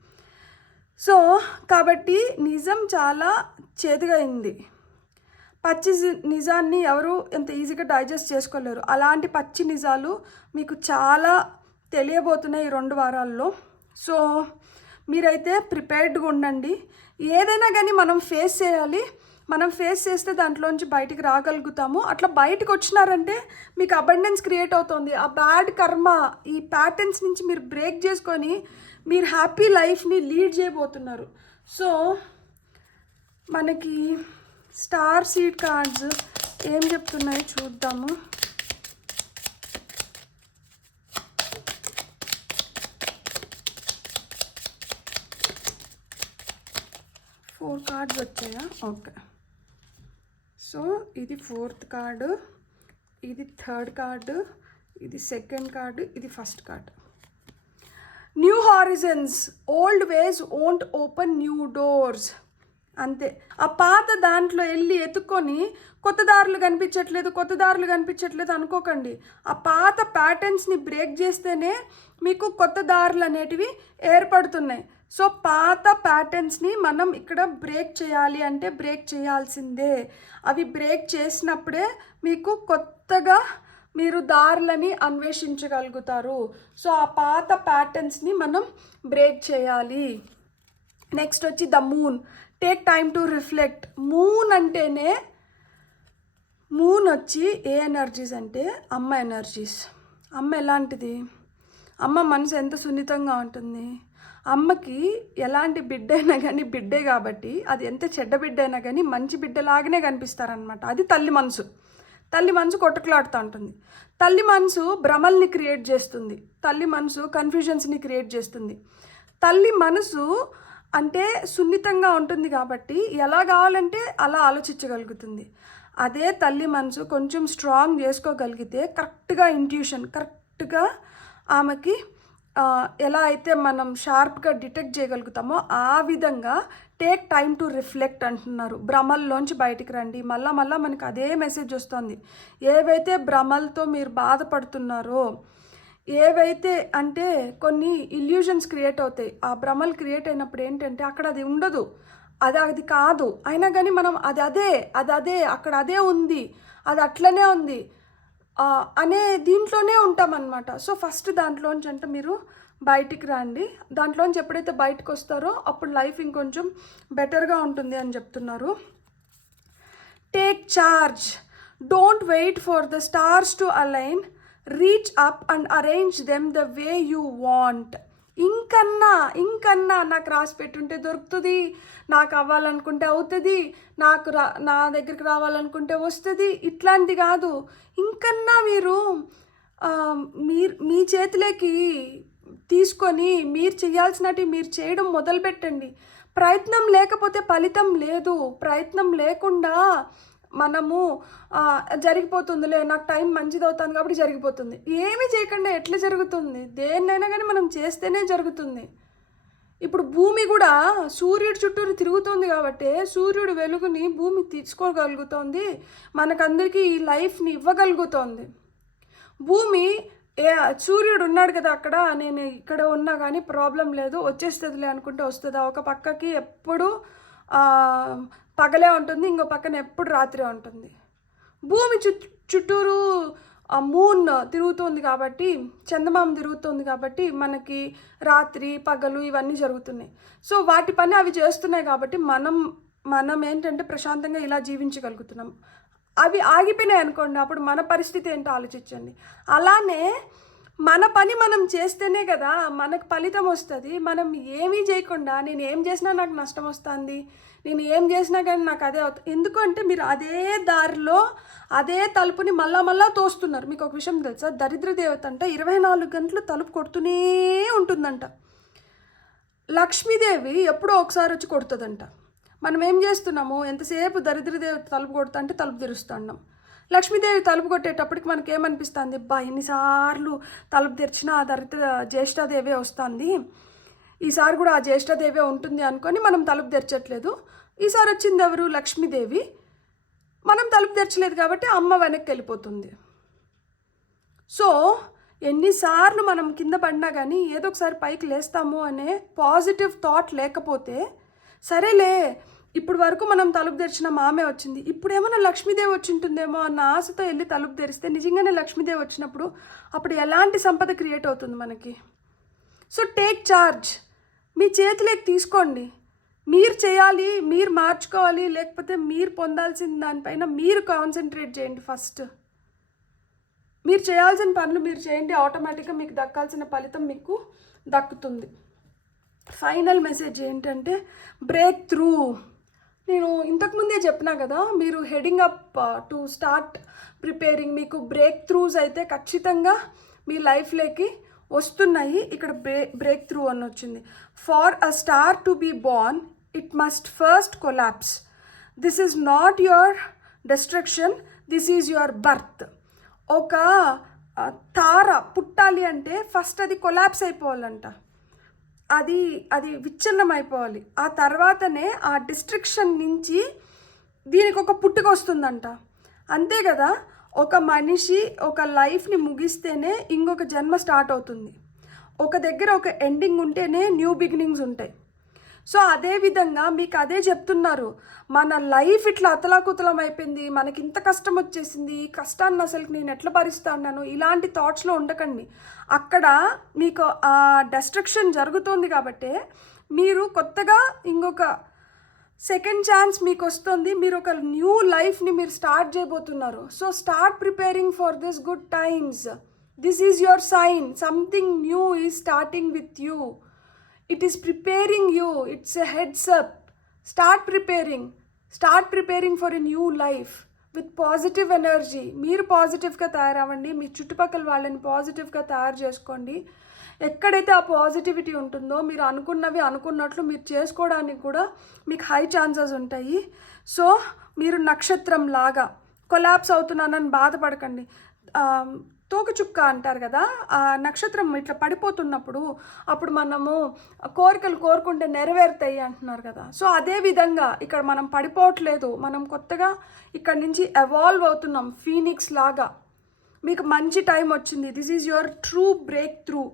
సో కాబట్టి నిజం చాలా చేదుగా అయింది. పచ్చి నిజాన్ని ఎవరు ఎంత ఈజీగా డైజెస్ట్ చేసుకోలేరు. అలాంటి పచ్చి నిజాలు మీకు చాలా తెలియబోతున్నాయి ఈ 2 వారాల్లో. సో మీరైతే ప్రిపేర్డ్గా ఉండండి. ఏదైనా కానీ మనం ఫేస్ చేయాలి. మనం ఫేస్ చేస్తే దాంట్లోంచి బయటికి రాగలుగుతాము. అట్లా బయటకు వచ్చినారంటే మీకు అబండెన్స్ క్రియేట్ అవుతుంది. ఆ బ్యాడ్ కర్మ, ఈ ప్యాటర్న్స్ నుంచి మీరు బ్రేక్ చేసుకొని మీరు హ్యాపీ లైఫ్ని లీడ్ చేయబోతున్నారు. సో మనకి స్టార్ సీడ్ కార్డ్స్ ఏం చెప్తున్నాయో చూద్దాము. ఫోర్ కార్డ్స్ వచ్చాయా? ఓకే. సో ఇది 4th కార్డు, ఇది 3rd కార్డు, ఇది 2nd కార్డు, ఇది 1st card. New horizons, old ways won't open new doors. అంతే. ఆ పాత దాంట్లో వెళ్ళి ఎత్తుక్కొని కొత్త దారులు కనిపించట్లేదు అనుకోకండి. ఆ పాత ప్యాటర్న్స్ని బ్రేక్ చేస్తేనే మీకు కొత్త దారులు అనేటివి ఏర్పడుతున్నాయి. సో పాత ప్యాటర్న్స్ని మనం ఇక్కడ బ్రేక్ చేయాలి అంటే బ్రేక్ చేయాల్సిందే. అవి బ్రేక్ చేసినప్పుడే మీకు కొత్తగా మీరు దారులని అన్వేషించగలుగుతారు. సో ఆ పాత ప్యాటర్న్స్ని మనం బ్రేక్ చేయాలి. నెక్స్ట్ వచ్చి the moon. Take time to reflect. Moon వచ్చి ఏ ఎనర్జీస్ అంటే అమ్మ ఎనర్జీస్. అమ్మ ఎలాంటిది? అమ్మ మనసు ఎంత సున్నితంగా ఉంటుంది. అమ్మకి ఎలాంటి బిడ్డ అయినా కానీ బిడ్డే కాబట్టి, అది ఎంత చెడ్డ బిడ్డ అయినా కానీ మంచి బిడ్డలాగానే కనిపిస్తారనమాట. అది తల్లి మనసు. తల్లి మనసు కొట్టుకులాడుతూ ఉంటుంది. తల్లి మనసు భ్రమల్ని క్రియేట్ చేస్తుంది. తల్లి మనసు కన్ఫ్యూజన్స్ని క్రియేట్ చేస్తుంది. తల్లి మనసు అంటే సున్నితంగా ఉంటుంది కాబట్టి ఎలా కావాలంటే అలా ఆలోచించగలుగుతుంది. అదే తల్లి మనసు కొంచెం స్ట్రాంగ్ చేసుకోగలిగితే కరెక్ట్గా ఇంట్యూషన్, కరెక్ట్గా ఆమెకి ఎలా అయితే మనం షార్ప్గా డిటెక్ట్ చేయగలుగుతామో ఆ విధంగా టేక్ టైమ్ టు రిఫ్లెక్ట్ అంటున్నారు. భ్రమల్లోంచి బయటికి రండి. మళ్ళా మనకి అదే మెసేజ్ వస్తుంది. ఏవైతే భ్రమలతో మీరు బాధపడుతున్నారో, ఏవైతే అంటే కొన్ని ఇల్యూజన్స్ క్రియేట్ అవుతాయి. ఆ భ్రమలు క్రియేట్ అయినప్పుడు ఏంటంటే అక్కడ అది ఉండదు, అది కాదు, అయినా కానీ మనం అదే అక్కడ అదే ఉంది, అది అట్లనే ఉంది అనే దీంట్లోనే ఉంటామన్నమాట. సో ఫస్ట్ దాంట్లోంచి అంటే మీరు బయటికి రండి. దాంట్లోంచి ఎప్పుడైతే బయటకు వస్తారో అప్పుడు లైఫ్ ఇంకొంచెం బెటర్గా ఉంటుంది అని చెప్తున్నారు. Take charge. Don't wait for the stars to align. Reach up and arrange them the way you want. ఇంకన్నా నాకు రాసి పెట్టుంటే దొరుకుతుంది, నాకు అవ్వాలనుకుంటే అవుతుంది, నా దగ్గరికి రావాలనుకుంటే వస్తుంది, ఇట్లాంటి కాదు. ఇంకన్నా మీరు మీ చేతిలోకి తీసుకొని మీరు చేయాల్సినవి మీరు చేయడం మొదలుపెట్టండి. ప్రయత్నం లేకపోతే ఫలితం లేదు. ప్రయత్నం లేకుండా మనము జరిగిపోతుందిలే, నాకు టైం మంచిది అవుతుంది కాబట్టి జరిగిపోతుంది. ఏమీ చేయకుండా ఎట్లా జరుగుతుంది? దేన్నైనా కానీ మనం చేస్తేనే జరుగుతుంది. ఇప్పుడు భూమి కూడా సూర్యుడి చుట్టూరు తిరుగుతుంది కాబట్టి సూర్యుడు వెలుగుని భూమి తీసుకోగలుగుతోంది, మనకందరికీ ఈ లైఫ్ని ఇవ్వగలుగుతోంది. భూమి సూర్యుడు ఉన్నాడు కదా అక్కడ, నేను ఇక్కడ ఉన్నా కానీ ప్రాబ్లం లేదు, వచ్చేస్తుందిలే అనుకుంటే వస్తుందా? ఒక పక్కకి ఎప్పుడు పగలే ఉంటుంది, ఇంకో పక్కన ఎప్పుడు రాత్రే ఉంటుంది. భూమి చుట్టూరు మూన్ తిరుగుతుంది కాబట్టి, చందమామ తిరుగుతుంది కాబట్టి మనకి రాత్రి పగలు ఇవన్నీ జరుగుతున్నాయి. సో వాటి పని అవి చేస్తున్నాయి కాబట్టి మనం ఏంటంటే ప్రశాంతంగా ఇలా జీవించగలుగుతున్నాం. అవి ఆగిపోయినాయి అనుకోండి, అప్పుడు మన పరిస్థితి ఏంటో ఆలోచించండి. అలానే మన పని మనం చేస్తేనే కదా మనకు ఫలితం వస్తుంది. మనం ఏమీ చేయకుండా నేను ఏం చేసినా నాకు నష్టం వస్తుంది, నేను ఏం చేసినా కానీ నాకు అదే అవుతుంది. ఎందుకంటే మీరు అదే దారిలో అదే తలుపుని మళ్ళా తోస్తున్నారు. మీకు ఒక విషయం తెలుసా, దరిద్ర దేవత అంట 24 గంటలు తలుపు కొడుతూనే ఉంటుందంట. లక్ష్మీదేవి ఎప్పుడో ఒకసారి వచ్చి కొడుతుందంట. మనం ఏం చేస్తున్నాము, ఎంతసేపు దరిద్ర దేవత తలుపు కొడుతా అంటే తలుపు తెరుస్తున్నాం. లక్ష్మీదేవి తలుపు కొట్టేటప్పటికి మనకి ఏమనిపిస్తుంది, ఎన్నిసార్లు తలుపు తెరిచినా ఆ దరిద్ర జ్యేష్ఠాదేవే వస్తుంది, ఈసారి కూడా ఆ జ్యేష్ఠాదేవే ఉంటుంది అనుకొని మనం తలుపు తెరచట్లేదు. ఈసారి వచ్చింది ఎవరు, లక్ష్మీదేవి. మనం తలుపు తెరచలేదు కాబట్టి అమ్మ వెనక్కి వెళ్ళిపోతుంది. సో ఎన్నిసార్లు మనం కింద పడినా కానీ ఏదో ఒకసారి పైకి లేస్తాము అనే పాజిటివ్ థాట్ లేకపోతే, సరేలే ఇప్పుడు వరకు మనం తలుపు తెరిచిన మామే వచ్చింది, ఇప్పుడు ఏమైనా లక్ష్మీదేవి వచ్చి ఉంటుందేమో అన్న ఆశతో వెళ్ళి తలుపు తెరిస్తే నిజంగానే లక్ష్మీదేవి వచ్చినప్పుడు అప్పుడు ఎలాంటి సంపద క్రియేట్ అవుతుంది మనకి. సో టేక్ చార్జ్, మీ చేతిలోకి తీసుకోండి. మీరు చేయాలి, మీరు మార్చుకోవాలి, లేకపోతే మీరు పొందాల్సిన దానిపైన మీరు కాన్సన్ట్రేట్ చేయండి. ఫస్ట్ మీరు చేయాల్సిన పనులు మీరు చేయండి, ఆటోమేటిక్గా మీకు దక్కాల్సిన ఫలితం మీకు దక్కుతుంది. ఫైనల్ మెసేజ్ ఏంటంటే బ్రేక్ త్రూ. నేను ఇంతకుముందే చెప్పినా కదా, మీరు heading up to start preparing, మీకు బ్రేక్ త్రూస్ అయితే ఖచ్చితంగా మీ లైఫ్లోకి వస్తున్నాయి. ఇక్కడ బ్రేక్ త్రూ అని వచ్చింది. For a star to be born it must first collapse. This is not your destruction, this is your birth. ఒక తార పుట్టాలి అంటే ఫస్ట్ అది కొలాప్స్ అయిపోవాలంట, అది విచ్ఛిన్నం అయిపోవాలి. ఆ తర్వాతనే ఆ డిస్ట్రిక్షన్ నుంచి దీనికి ఒక పుట్టుక వస్తుందంట. అంతే కదా, ఒక మనిషి ఒక లైఫ్ని ముగిస్తేనే ఇంకొక జన్మ స్టార్ట్ అవుతుంది. ఒక దగ్గర ఒక ఎండింగ్ ఉంటేనే న్యూ బిగినింగ్స్ ఉంటాయి. సో అదేవిధంగా మీకు అదే చెప్తున్నారు, మన లైఫ్ ఇట్లా అతలాకుతలం అయిపోయింది, మనకి ఇంత కష్టం వచ్చేసింది, ఈ కష్టాన్ని అసలు నేను ఎట్లా భరిస్తాను, ఇలాంటి థాట్స్లో ఉండకండి. అక్కడ మీకు ఆ డెస్ట్రక్షన్ జరుగుతుంది కాబట్టి మీరు కొత్తగా ఇంకొక సెకండ్ ఛాన్స్ మీకు వస్తుంది, మీరు ఒక న్యూ లైఫ్ని మీరు స్టార్ట్ చేయబోతున్నారు. So start preparing for this good times. This is your sign, something new is starting with you. It is preparing you. It's a heads up. Start preparing for a new life with positive energy. మీరు పాజిటివ్గా తయారవ్వండి, మీ చుట్టుపక్కల వాళ్ళని పాజిటివ్గా తయారు చేసుకోండి. ఎక్కడైతే ఆ positivity ఉంటుందో మీరు అనుకున్నవి అనుకున్నట్లు మీరు చేసుకోవడానికి కూడా మీకు హై ఛాన్సెస్ ఉంటాయి. సో మీరు నక్షత్రం లాగా కొలాప్స్ అవుతున్నానని బాధపడకండి. తోకచుక్క అంటారు కదా, ఆ నక్షత్రం ఇట్లా పడిపోతున్నప్పుడు అప్పుడు మనము కోరికలు కోరుకుంటే నెరవేరుతాయి అంటున్నారు కదా. సో అదే విధంగా ఇక్కడ మనం పడిపోవట్లేదు, మనం కొత్తగా ఇక్కడ నుంచి ఎవాల్వ్ అవుతున్నాం ఫీనిక్స్ లాగా. మీకు మంచి టైం వచ్చింది. This is your true break through.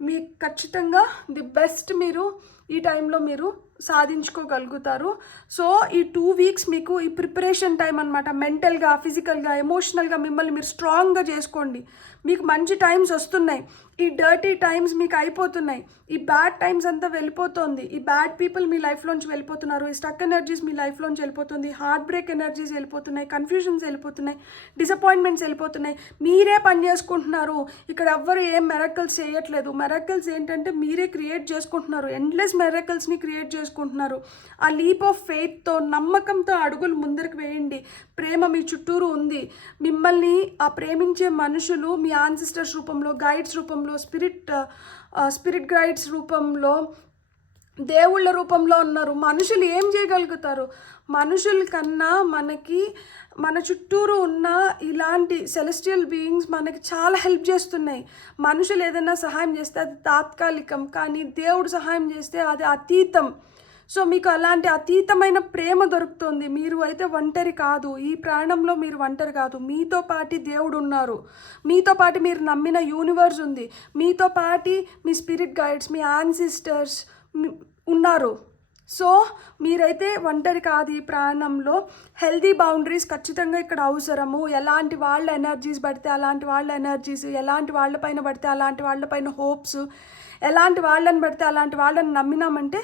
మీకు ఖచ్చితంగా ది బెస్ట్ మీరు ఈ టైంలో మీరు సాధించుకోగలుగుతారు. సో ఈ 2 వీక్స్ మీకు ఈ ప్రిపరేషన్ టైం అనమాట. మెంటల్గా, ఫిజికల్గా, ఎమోషనల్గా మిమ్మల్ని మీరు స్ట్రాంగ్గా చేసుకోండి. మీకు మంచి టైమ్స్ వస్తున్నాయి, ఈ డర్టీ టైమ్స్ మీకు అయిపోతున్నాయి, ఈ బ్యాడ్ టైమ్స్ అంతా వెళ్ళిపోతుంది, ఈ బ్యాడ్ పీపుల్ మీ లైఫ్లోంచి వెళ్ళిపోతున్నారు, ఈ స్టక్ ఎనర్జీస్ మీ లైఫ్లోంచి వెళ్ళిపోతుంది, హార్ట్ బ్రేక్ ఎనర్జీస్ వెళ్ళిపోతున్నాయి, కన్ఫ్యూజన్స్ వెళ్ళిపోతున్నాయి, డిసప్పాయింట్మెంట్స్ వెళ్ళిపోతున్నాయి. మీరే పని చేసుకుంటున్నారు, ఇక్కడ ఎవ్వరు ఏం మెరకల్స్ చేయట్లేదు. మెరకల్స్ ఏంటంటే మీరే క్రియేట్ చేసుకుంటున్నారు, ఎండ్లెస్ మెరకల్స్ని క్రియేట్ చేసుకుంటున్నారు. ఆ లీప్ ఆఫ్ ఫెయిత్తో, నమ్మకంతో అడుగులు ముందరికి వేయండి. ప్రేమ మీ చుట్టూరు ఉంది. మిమ్మల్ని ఆ ప్రేమించే మనుషులు మీ యాన్సిస్టర్స్ రూపంలో, గైడ్స్ రూపంలో, స్పిరిట్ గైడ్స్ రూపంలో, దేవుళ్ళ రూపంలో ఉన్నారు. మనుషులు ఏం చేయగలుగుతారు? మనుషుల కన్నా మన చుట్టూరు ఉన్న ఇలాంటి సెలెస్టియల్ బీయింగ్స్ మనకి చాలా హెల్ప్ చేస్తున్నాయి. మనుషులు ఏదైనా సహాయం చేస్తే అది తాత్కాలికం, కానీ దేవుడు సహాయం చేస్తే అది అతీతం. సో మీకు అలాంటి అతీతమైన ప్రేమ దొరుకుతుంది. మీరు అయితే ఒంటరి కాదు, ఈ ప్రాణంలో మీరు ఒంటరి కాదు. మీతో పాటి దేవుడు ఉన్నారు, మీతో పాటు మీరు నమ్మిన యూనివర్స్ ఉంది, మీతో పాటి మీ స్పిరిట్ గైడ్స్, మీ యాన్సిస్టర్స్ ఉన్నారు. సో మీరైతే ఒంటరి కాదు ఈ ప్రయాణంలో. హెల్దీ బౌండరీస్ ఖచ్చితంగా ఇక్కడ అవసరము. ఎలాంటి వాళ్ళ ఎనర్జీస్ పడితే అలాంటి వాళ్ళ ఎనర్జీస్, ఎలాంటి వాళ్ళపైన పడితే అలాంటి వాళ్ళపైన హోప్స్, ఎలాంటి వాళ్ళని పడితే అలాంటి వాళ్ళని నమ్మినామంటే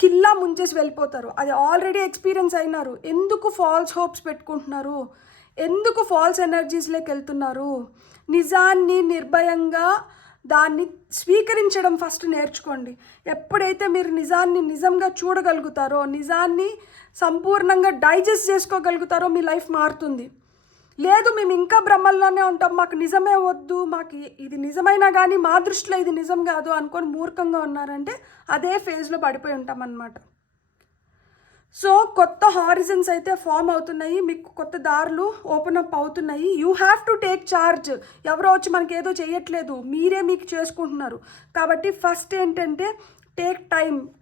కిల్లా ముంచేసి వెళ్ళిపోతారు. అది ఆల్రెడీ ఎక్స్పీరియన్స్ అయినారు. ఎందుకు ఫాల్స్ హోప్స్ పెట్టుకుంటున్నారు? ఎందుకు ఫాల్స్ ఎనర్జీస్లోకి వెళ్తున్నారు? నిజాన్ని నిర్భయంగా దాన్ని స్వీకరించడం ఫస్ట్ నేర్చుకోండి. ఎప్పుడైతే మీరు నిజాన్ని నిజంగా చూడగలుగుతారో, నిజాన్ని సంపూర్ణంగా డైజెస్ట్ చేసుకోగలుగుతారో మీ లైఫ్ మారుతుంది. లేదు మేము ఇంకా భ్రమల్లోనే ఉంటాం, మాకు నిజమే వద్దు, మాకు ఇది నిజమైనా కానీ మా దృష్టిలో ఇది నిజం కాదు అనుకొని మూర్ఖంగా ఉన్నారంటే అదే ఫేజ్లో పడిపోయి ఉంటాం అన్నమాట. సో కొత్త హారిజన్స్ అయితే ఫామ్ అవుతున్నాయి, మీకు కొత్త దారులు ఓపెన్ అప్ అవుతున్నాయి. You have to take charge. ఎవరో వచ్చి మనకి ఏదో చేయట్లేదు, మీరే మీకు చేసుకుంటున్నారు. కాబట్టి ఫస్ట్ ఏంటంటే టేక్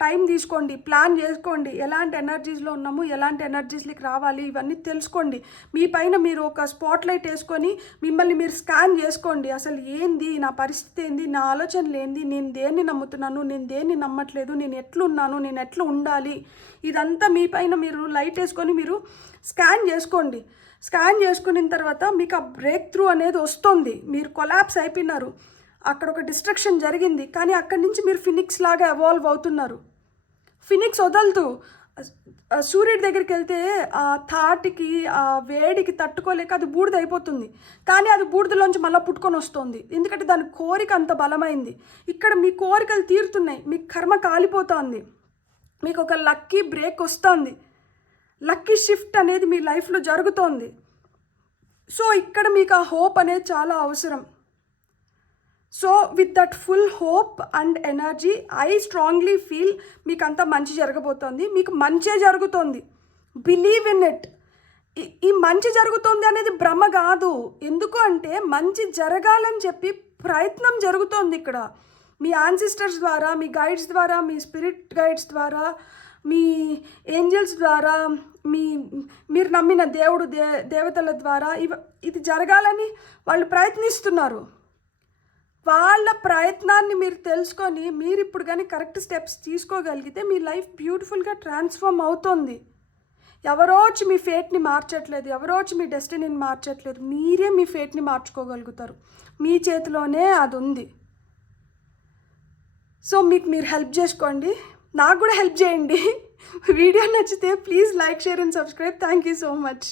టైం తీసుకోండి, ప్లాన్ చేసుకోండి. ఎలాంటి ఎనర్జీస్లో ఉన్నాము, ఎలాంటి ఎనర్జీస్లోకి రావాలి, ఇవన్నీ తెలుసుకోండి. మీ పైన మీరు ఒక స్పాట్లైట్ వేసుకొని మిమ్మల్ని మీరు స్కాన్ చేసుకోండి. అసలు ఏంది నా పరిస్థితి, ఏంది నా ఆలోచనలు, ఏంది, నేను దేన్ని నమ్ముతున్నాను, నేను దేన్ని నమ్మట్లేదు, నేను ఎట్లున్నాను, నేను ఎట్లా ఉండాలి, ఇదంతా మీ పైన మీరు లైట్ వేసుకొని మీరు స్కాన్ చేసుకోండి. స్కాన్ చేసుకున్న తర్వాత మీకు ఆ బ్రేక్ త్రూ అనేది వస్తుంది. మీరు కొలాప్స్ అయిపోయినారు, అక్కడ ఒక డిస్ట్రక్షన్ జరిగింది, కానీ అక్కడి నుంచి మీరు ఫినిక్స్ లాగా ఎవాల్వ్ అవుతున్నారు. ఫినిక్స్ వదలదు. సూర్యుడి దగ్గరికి వెళ్తే ఆ తాటికి ఆ వేడికి తట్టుకోలేక అది బూడిద అయిపోతుంది, కానీ అది బూడిదలోంచి మళ్ళీ పుట్టుకొని వస్తుంది. ఎందుకంటే దాని కోరిక అంత బలమైంది. ఇక్కడ మీ కోరికలు తీరుతున్నాయి, మీ కర్మ కాలిపోతుంది, మీకు ఒక లక్కీ బ్రేక్ వస్తుంది, లక్కీ షిఫ్ట్ అనేది మీ లైఫ్లో జరుగుతోంది. సో ఇక్కడ మీకు ఆ హోప్ అనేది చాలా అవసరం. So with that full hope and energy I strongly feel మీకు అంతా మంచి జరగబోతోంది, మీకు మంచే జరుగుతోంది. Believe in it. ఈ మంచి జరుగుతుంది అనేది భ్రమ కాదు. ఎందుకు అంటే మంచి జరగాలని చెప్పి ప్రయత్నం జరుగుతోంది ఇక్కడ. మీ యాన్సిస్టర్స్ ద్వారా, మీ గైడ్స్ ద్వారా, మీ స్పిరిట్ గైడ్స్ ద్వారా, మీ ఏంజల్స్ ద్వారా, మీరు నమ్మిన దేవుడు దేవతల ద్వారా ఇది జరగాలని వాళ్ళు ప్రయత్నిస్తున్నారు. వాళ్ళ ప్రయత్నాన్ని మీరు తెలుసుకొని మీరు ఇప్పుడు కానీ కరెక్ట్ స్టెప్స్ తీసుకోగలిగితే మీ లైఫ్ బ్యూటిఫుల్గా ట్రాన్స్ఫార్మ్ అవుతుంది. ఎవరో వచ్చి మీ ఫేట్ని మార్చట్లేదు, ఎవరో వచ్చి మీ డెస్టినీని మార్చట్లేదు, మీరే మీ ఫేట్ని మార్చుకోగలుగుతారు. మీ చేతిలోనే అది ఉంది. సో మీకు మీరు హెల్ప్ చేసుకోండి, నాకు కూడా హెల్ప్ చేయండి. వీడియో నచ్చితే please like, share and subscribe. Thank you so much.